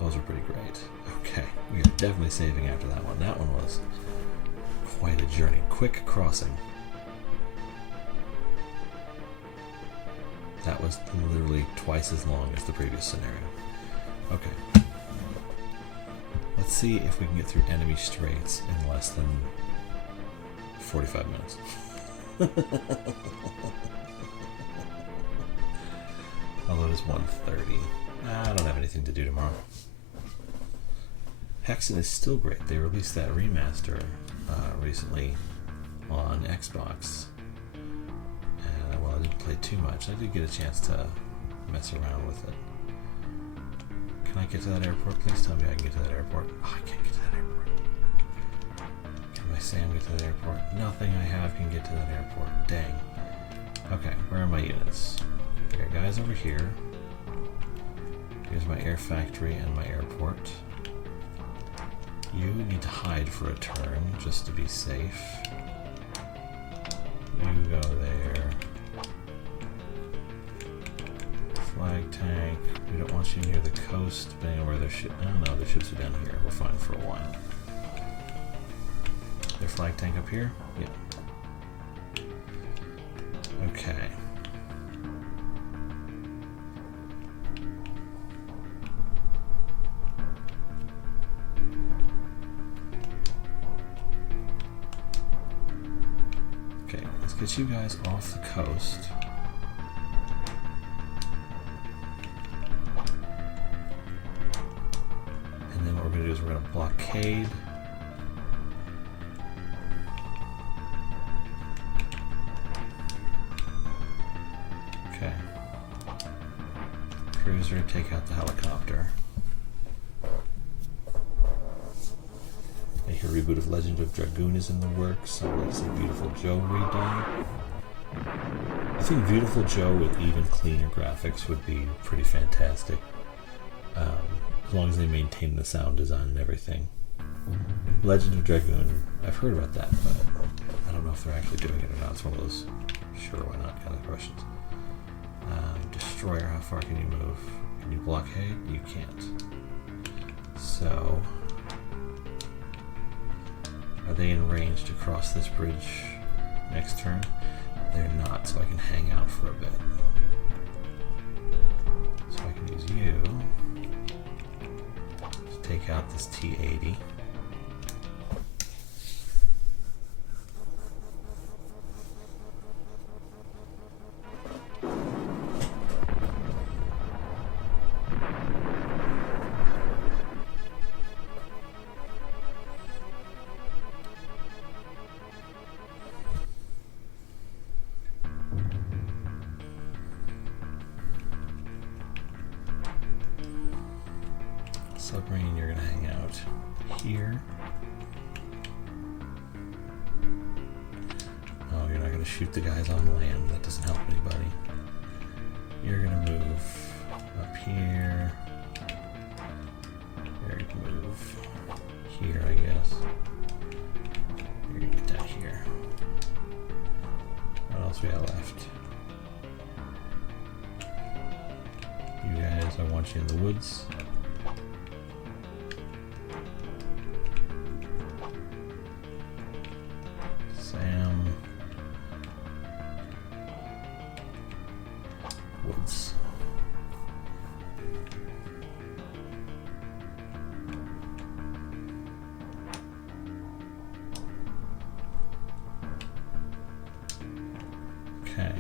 Those were pretty great. Okay, we are definitely saving after that one. That one was quite a journey. Quick crossing. That was literally twice as long as the previous scenario. Okay. Let's see if we can get through enemy straits in less than 45 minutes. Although it is 1:30. I don't have anything to do tomorrow. Hexen is still great. They released that remaster recently on Xbox. And well, I didn't play too much. I did get a chance to mess around with it. Can I get to that airport? Please tell me I can get to that airport. Oh, I can't get to that airport. Can my Sam get to that airport? Nothing I have can get to that airport. Dang. Okay, where are my units? Okay, guys over here. Here's my air factory and my airport. You need to hide for a turn just to be safe. You go there. Flag tank. We don't want you near the coast, depending on where their ship. I don't know, their ships are down here. We're fine for a while. Their flag tank up here? Yep. Okay. Okay, let's get you guys off the coast. And then what we're going to do is we're going to blockade. Okay. Cruiser, take out the helicopter. I hear a reboot of Legend of Dragoon is in the works, so let's see Beautiful Joe redone. I think Beautiful Joe with even cleaner graphics would be pretty fantastic. As long as they maintain the sound design and everything. Legend of Dragoon, I've heard about that, but I don't know if they're actually doing it or not. It's one of those sure, why not kind of questions. Destroyer, how far can you move? Can you blockade? You can't. So, are they in range to cross this bridge next turn? They're not, so I can hang out for a bit. So I can use you to take out this T-80. Submarine, you're gonna hang out here. Oh, you're not gonna shoot the guys on land. That doesn't help anybody. You're gonna move up here. You're gonna move here, I guess. You're gonna get down here. What else we got left? You guys, I want you in the woods. Woods. Okay.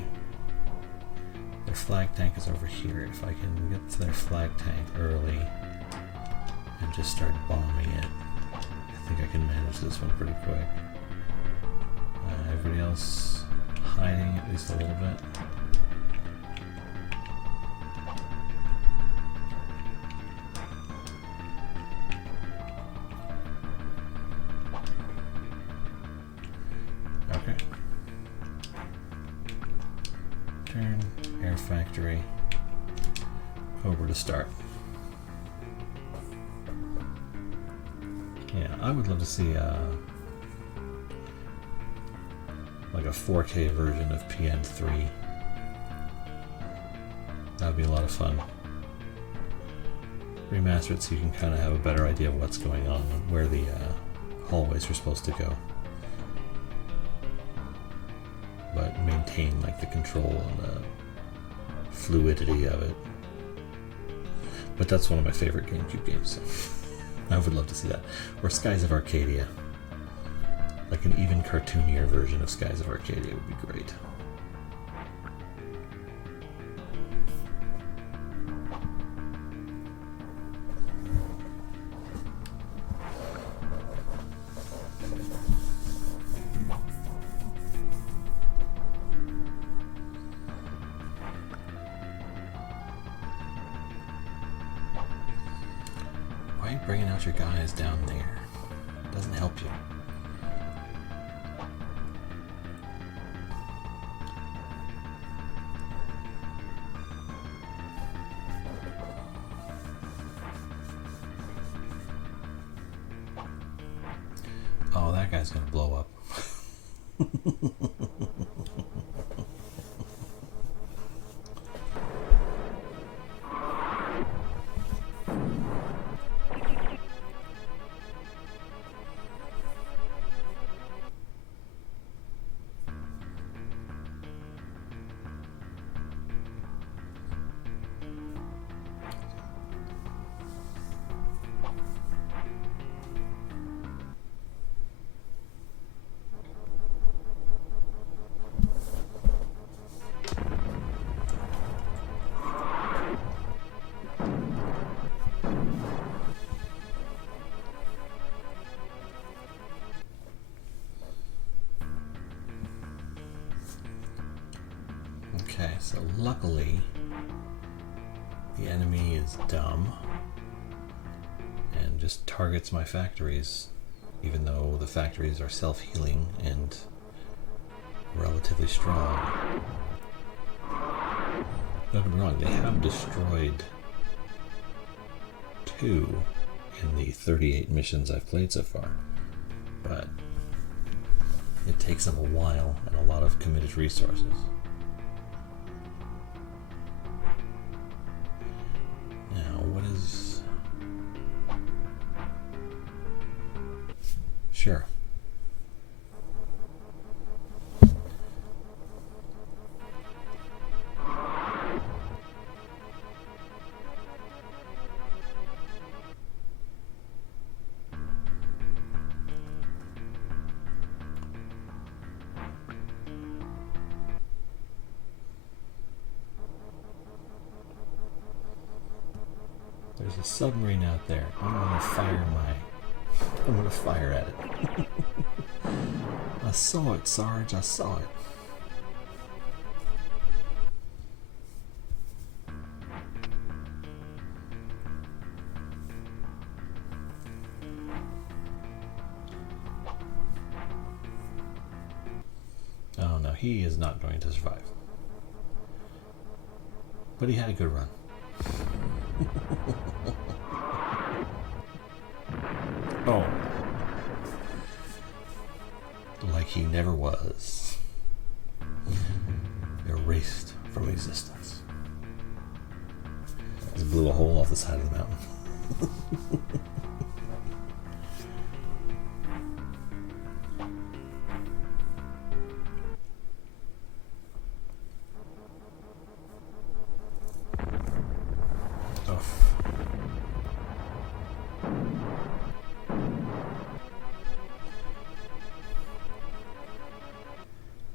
Their flag tank is over here. If I can get to their flag tank early and just start bombing it, I think I can manage this one pretty quick. Everybody else hiding at least a little bit. Okay. Turn. entire factory over to start. Yeah, I would love to see like a 4K version of PN3. That would be a lot of fun. Remaster it so you can kind of have a better idea of what's going on and where the hallways are supposed to go. But maintain like the control and the fluidity of it. But that's one of my favorite GameCube games, so I would love to see that. Or Skies of Arcadia. Like an even cartoonier version of Skies of Arcadia would be great. Why are you bringing out your guys down there? It doesn't help you. Oh, that guy's gonna blow up. Okay, so luckily the enemy is dumb and just targets my factories, even though the factories are self-healing and relatively strong. Don't get me wrong, they have destroyed 2 in the 38 missions I've played so far, but it takes them a while and a lot of committed resources. Sure. There's a submarine out there. I'm gonna fire at it. I saw it, Sarge, I saw it. Oh no, he is not going to survive. But he had a good run. Oh. Like he never was. Erased from existence. Just blew a hole off the side of the mountain.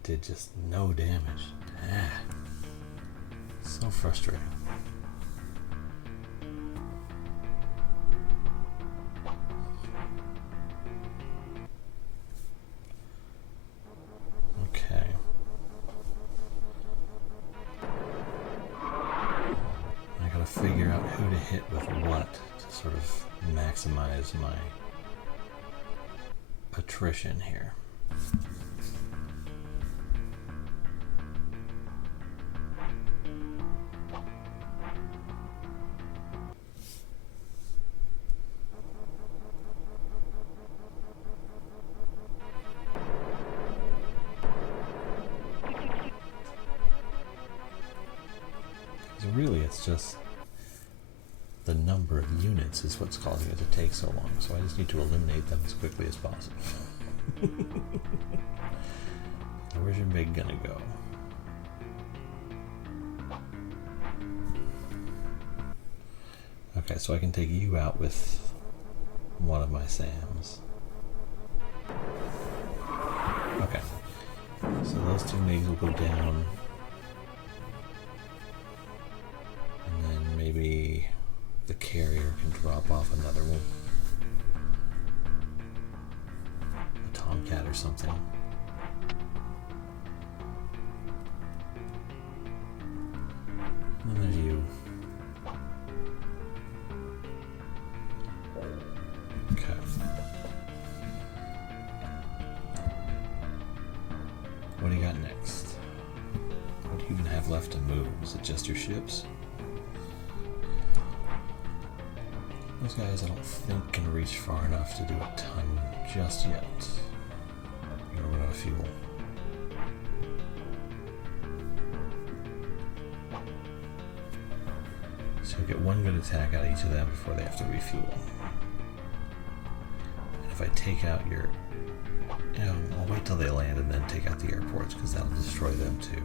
Did just no damage. So frustrating. Okay. I gotta figure out who to hit with what to sort of maximize my attrition here. Because really it's just the number of units is what's causing it to take so long. So I just need to eliminate them as quickly as possible. Where's your big gonna go? Okay, so I can take you out with one of my SAMs. Okay, so those two MiGs will go down. And then maybe the carrier can drop off another one. A Tomcat or something. And then there's you. Okay. What do you got next? What do you even have left to move? Is it just your ships? Those guys I don't think can reach far enough to do a ton just yet. I'm gonna run out of fuel. So you get one good attack out of each of them before they have to refuel. And if I take out your... You know, I'll wait till they land and then take out the airports because that'll destroy them too.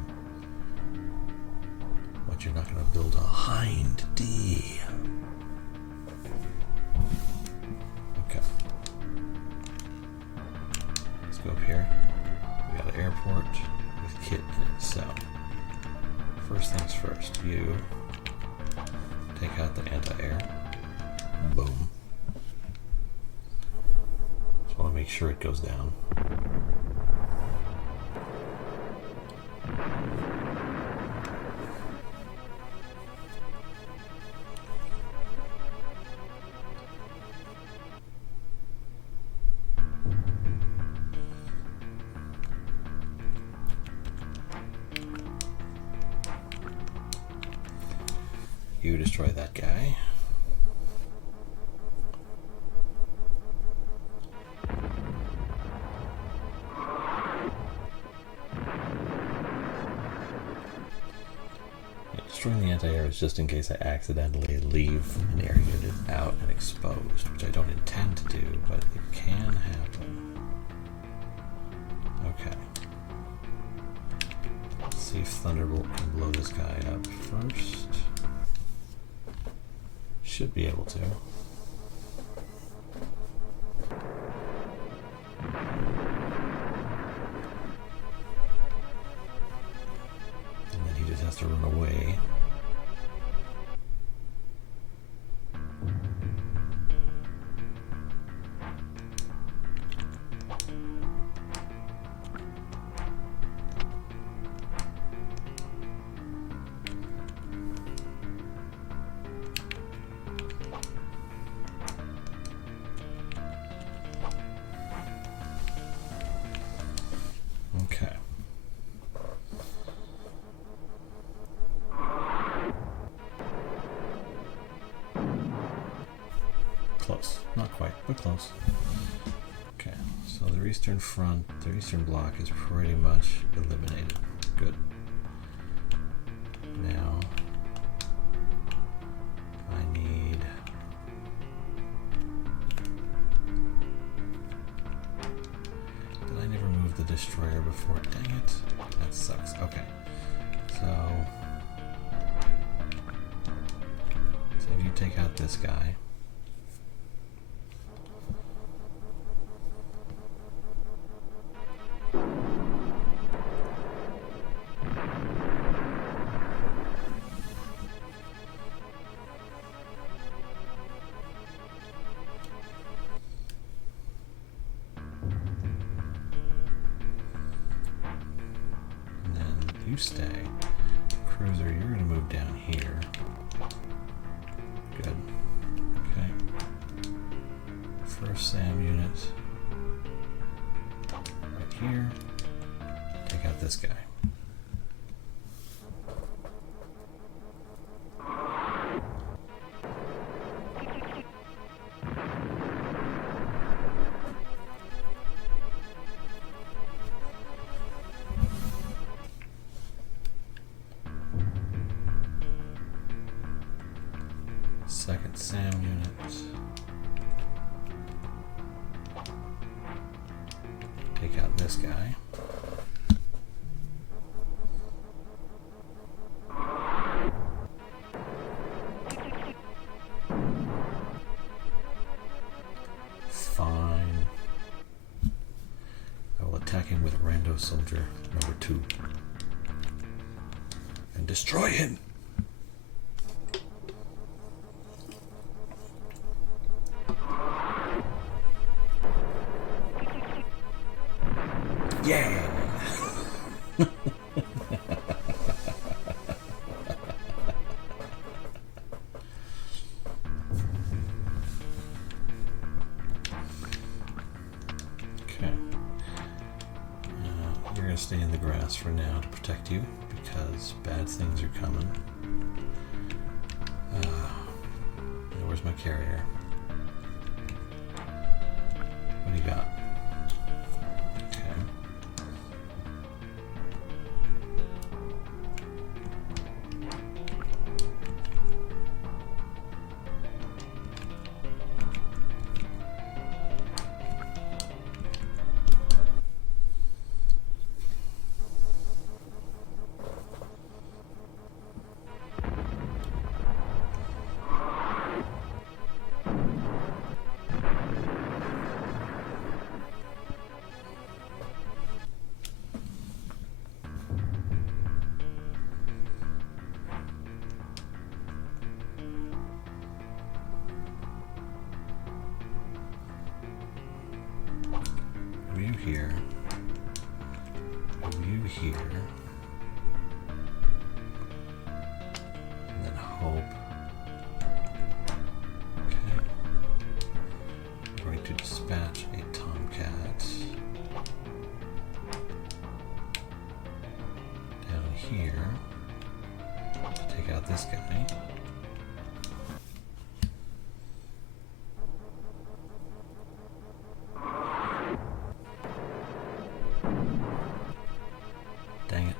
But you're not going to build a Hind D. Okay. Let's go up here. We got an airport with kit in it. So, first things first, you take out the anti-air. Boom. Just want to make sure it goes down. You destroy that guy. Destroying the anti-air is just in case I accidentally leave an air unit out and exposed, which I don't intend to do, but it can happen. Okay. Let's see if Thunderbolt can blow this guy up first. Should be able to. And then he just has to run away. Okay. Close. Not quite, but close. Okay, so the eastern front, the eastern block is pretty much eliminated. Good. Now, I need... Did I never move the destroyer before? Dang it. That sucks. Okay. So if you take out this guy. You stay. Cruiser, you're going to move down here. Good. Okay. First SAM unit. Right here. Take out this guy. Second SAM unit. Take out this guy. Fine. I will attack him with Rando Soldier number 2 and destroy him. Yeah. You're going to stay in the grass for now to protect you because bad things are coming. Where's my carrier? What do you got? Okay. Here, you here, and then hope. Okay, I'm going to dispatch a Tomcat down here to take out this guy. Dang it.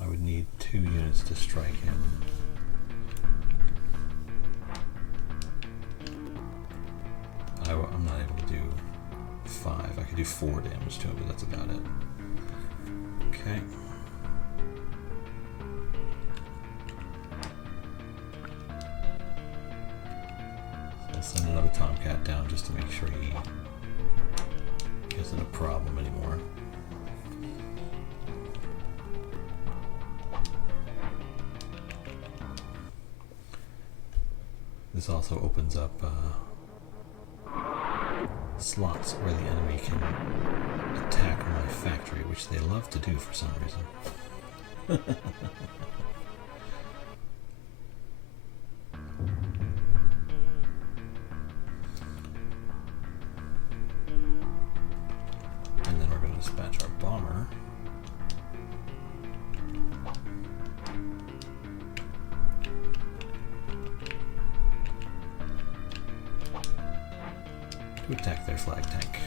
I would need 2 units to strike him. I'm not able to do 5. I could do 4 damage to him, but that's about it. Okay. So I'll send another Tomcat down just to make sure he isn't a problem anymore. This also opens up slots where the enemy can attack my factory, which they love to do for some reason. And then we're going to dispatch our bomber. To attack their flag tank.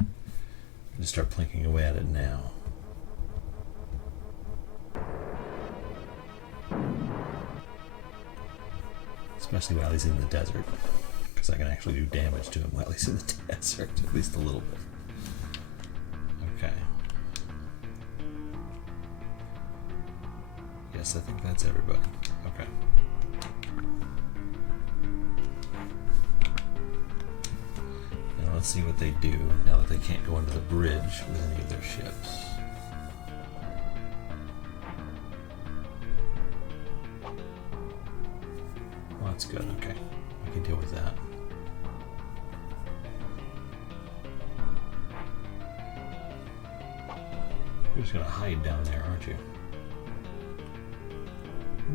I'm going to start plinking away at it now. Especially while he's in the desert, because I can actually do damage to him while he's in the desert, at least a little bit. Okay. Yes, I think that's everybody. Okay. Now let's see what they do now that they can't go under the bridge with any of their ships. Well, that's good. Okay. I can deal with that. You're just going to hide down there, aren't you?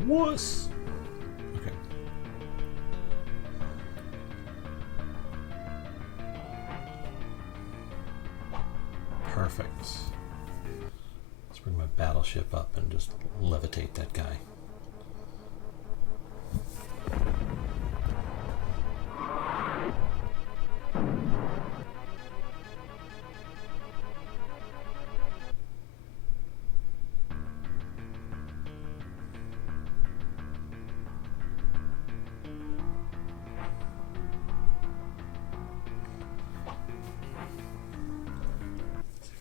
Wuss! Okay. Perfect. Let's bring my battleship up and just levitate that guy.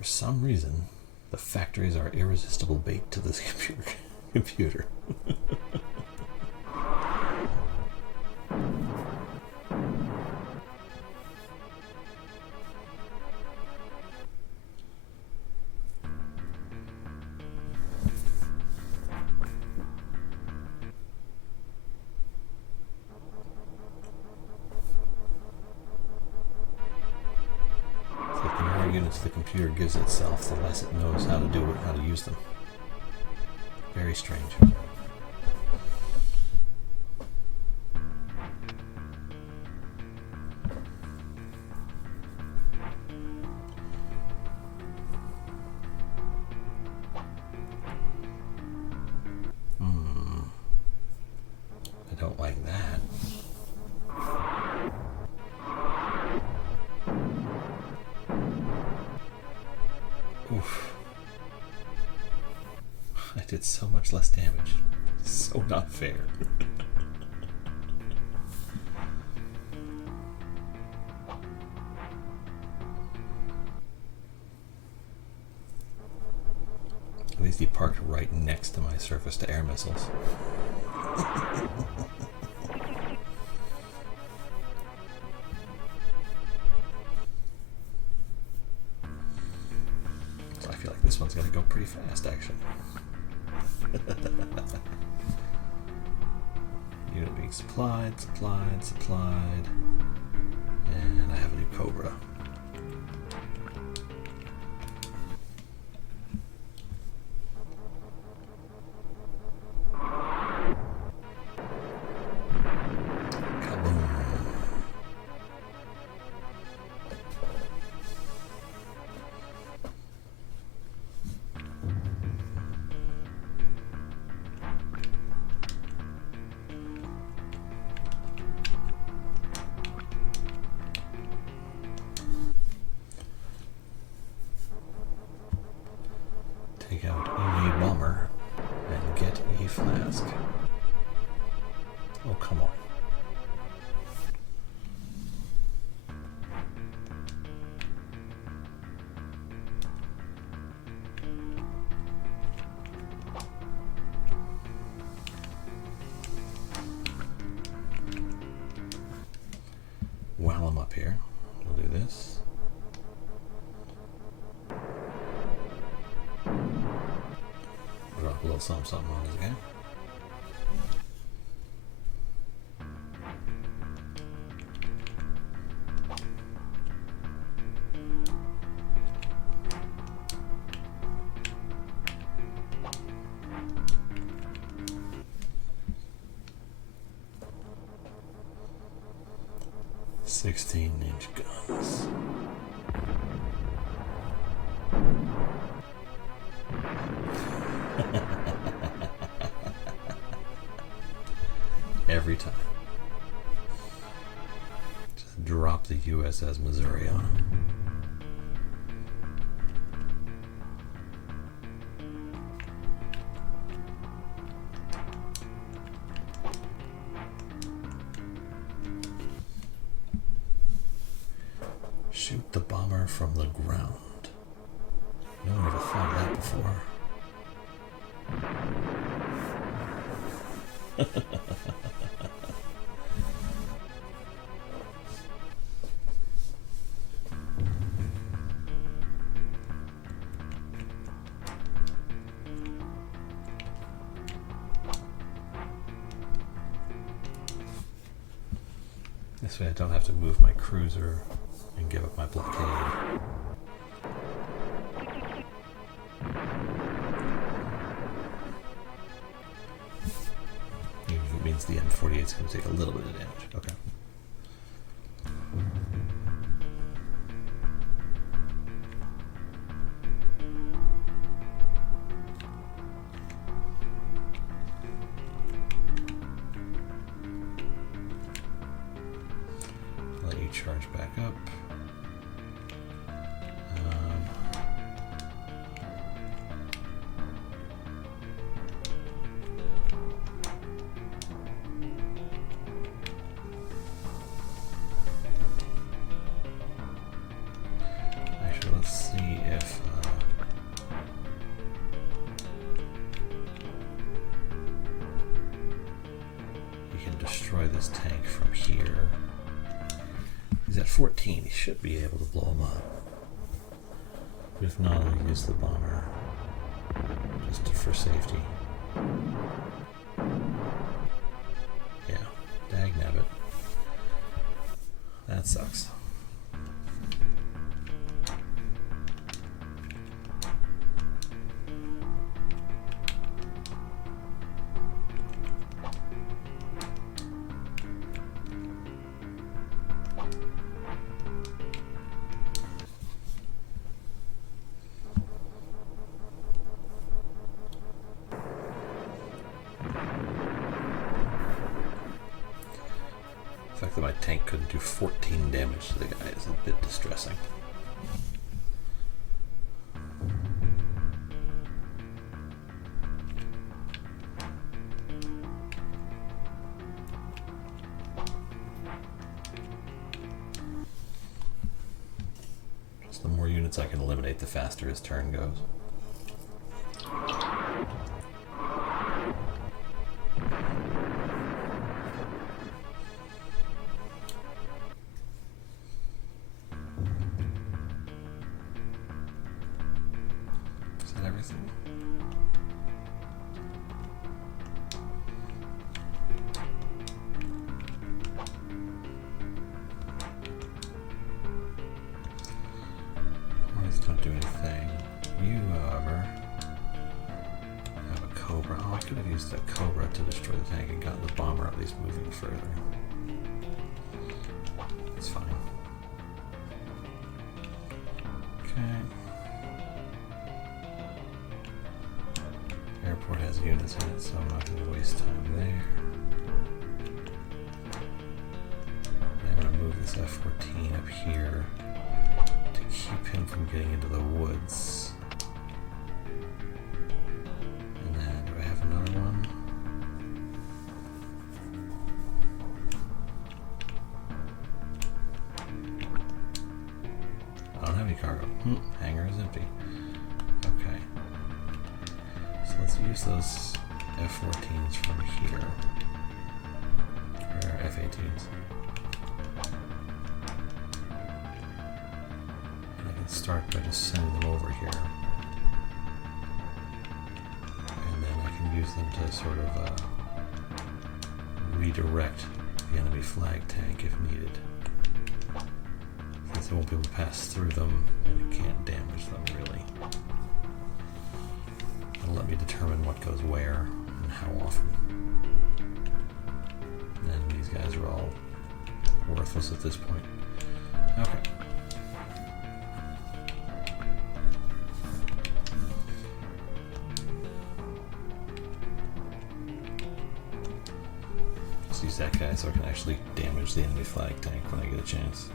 For some reason, the factories are irresistible bait to this computer. The computer gives itself, the less it knows how to do it, how to use them. Very strange. I don't like that. Oof. I did so much less damage. So not fair. At least he parked right next to my surface-to-air missiles. This one's going to go pretty fast, actually. Unit being supplied. And I have a new Cobra. Take out a bomber and get a flask. Oh, come on. While I'm up here, we'll do this. Drop a little something on this guy. "16-inch guns." Every time. Just drop the USS Missouri on him. Shoot the bomber from the ground. No one ever thought of that before. This way I don't have to move my cruiser and give up my blockade. Even if it means the M48 is going to take a little bit of damage. Okay. Let you charge back up. F-14, he should be able to blow him up. But if not, I'll use the bomber just for safety. Yeah, dagnabbit. That sucks. The fact that my tank couldn't do 14 damage to the guy is a bit distressing. Just the more units I can eliminate, the faster his turn goes. Don't do anything. You, however, have a Cobra. Oh, I could have used that Cobra to destroy the tank and gotten the bomber at least moving further. It's fine. Okay. Airport has units in it, so I'm not going to waste time there. I'm going to move this F-14 up here to keep him from getting into the woods. And then, do I have another one? I don't have any cargo. Hangar is empty. Okay. So let's use those F-14s from here. Or F-18s. Start by just sending them over here, and then I can use them to sort of redirect the enemy flag tank if needed, since it won't be able to pass through them and it can't damage them really. It'll let me determine what goes where and how often. And these guys are all worthless at this point. Okay. Use that guy so I can actually damage the enemy flag tank when I get a chance.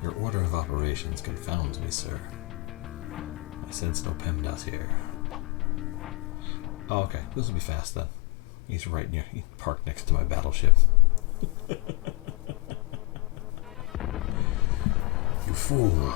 Your order of operations confounds me, sir. I sense no PEMDAS here. Oh, okay. This will be fast then. He's right near, he parked next to my battleship. You fool.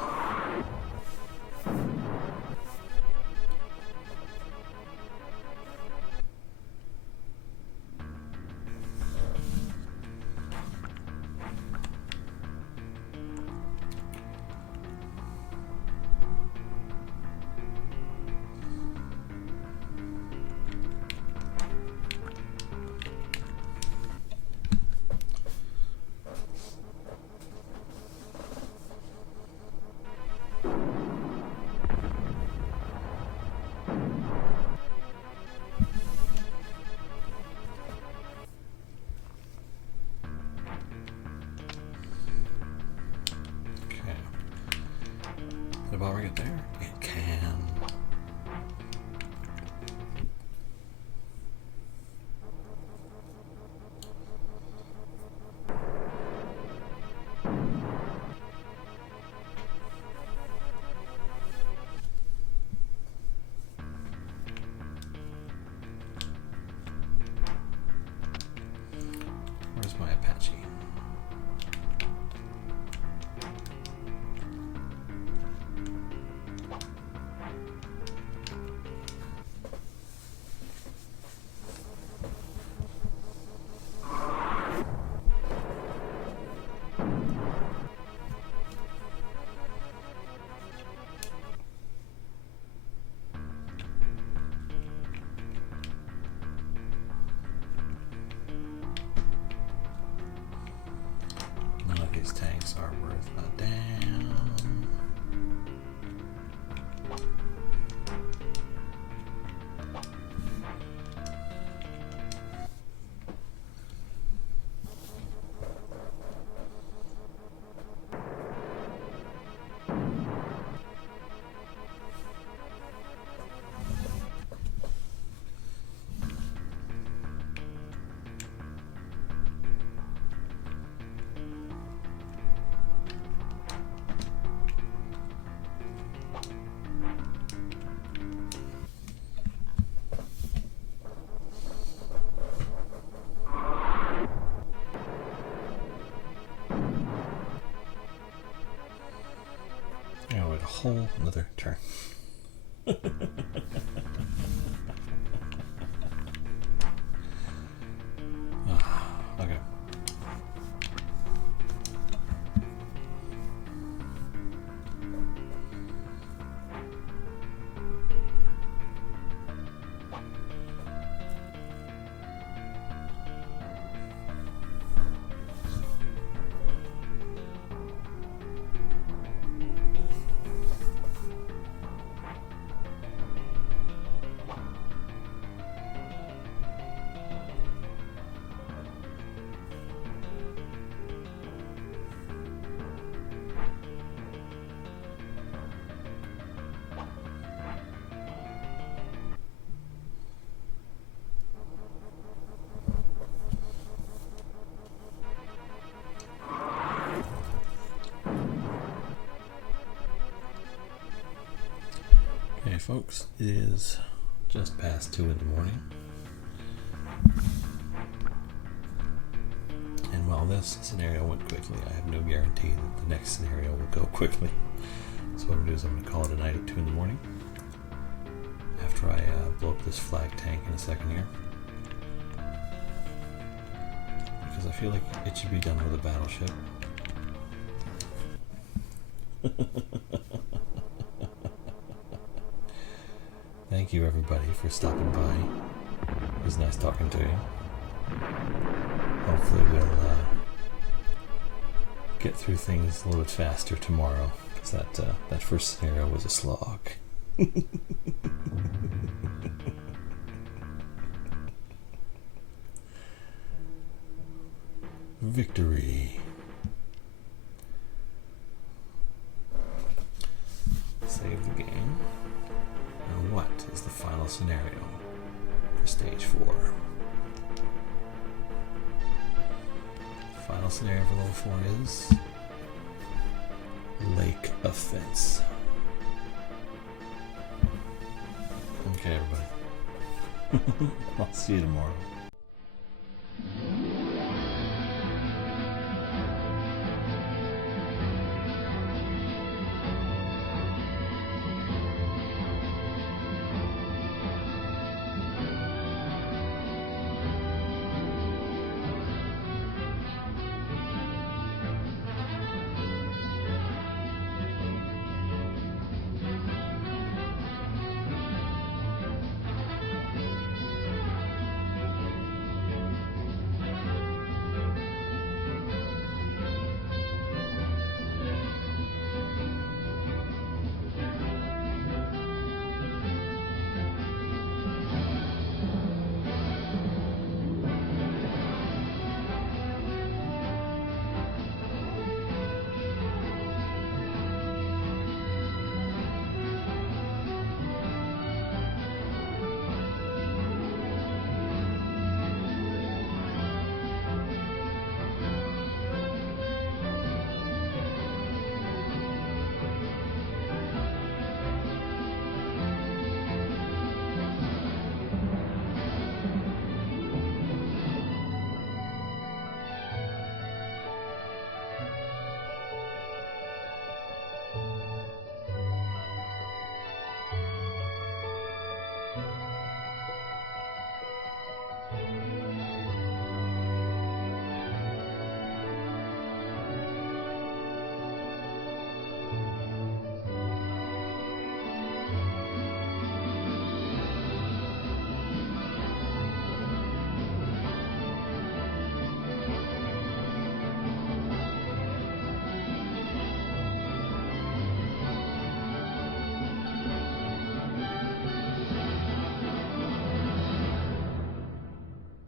Bomber get there? It can. Where's my Apache? another turn. Okay. Okay, folks, it is just past 2 in the morning. And while this scenario went quickly, I have no guarantee that the next scenario will go quickly. So what I'm going to do is I'm going to call it a night at 2 in the morning. After I blow up this flag tank in a second here. Because I feel like it should be done with a battleship. Thank you everybody for stopping by. It was nice talking to you. Hopefully we'll get through things a little bit faster tomorrow, because that first scenario was a slog. Victory. Save the game. Now what is the final scenario for stage 4? Final scenario for level 4 is Lake Offense. Okay, everybody. I'll see you tomorrow.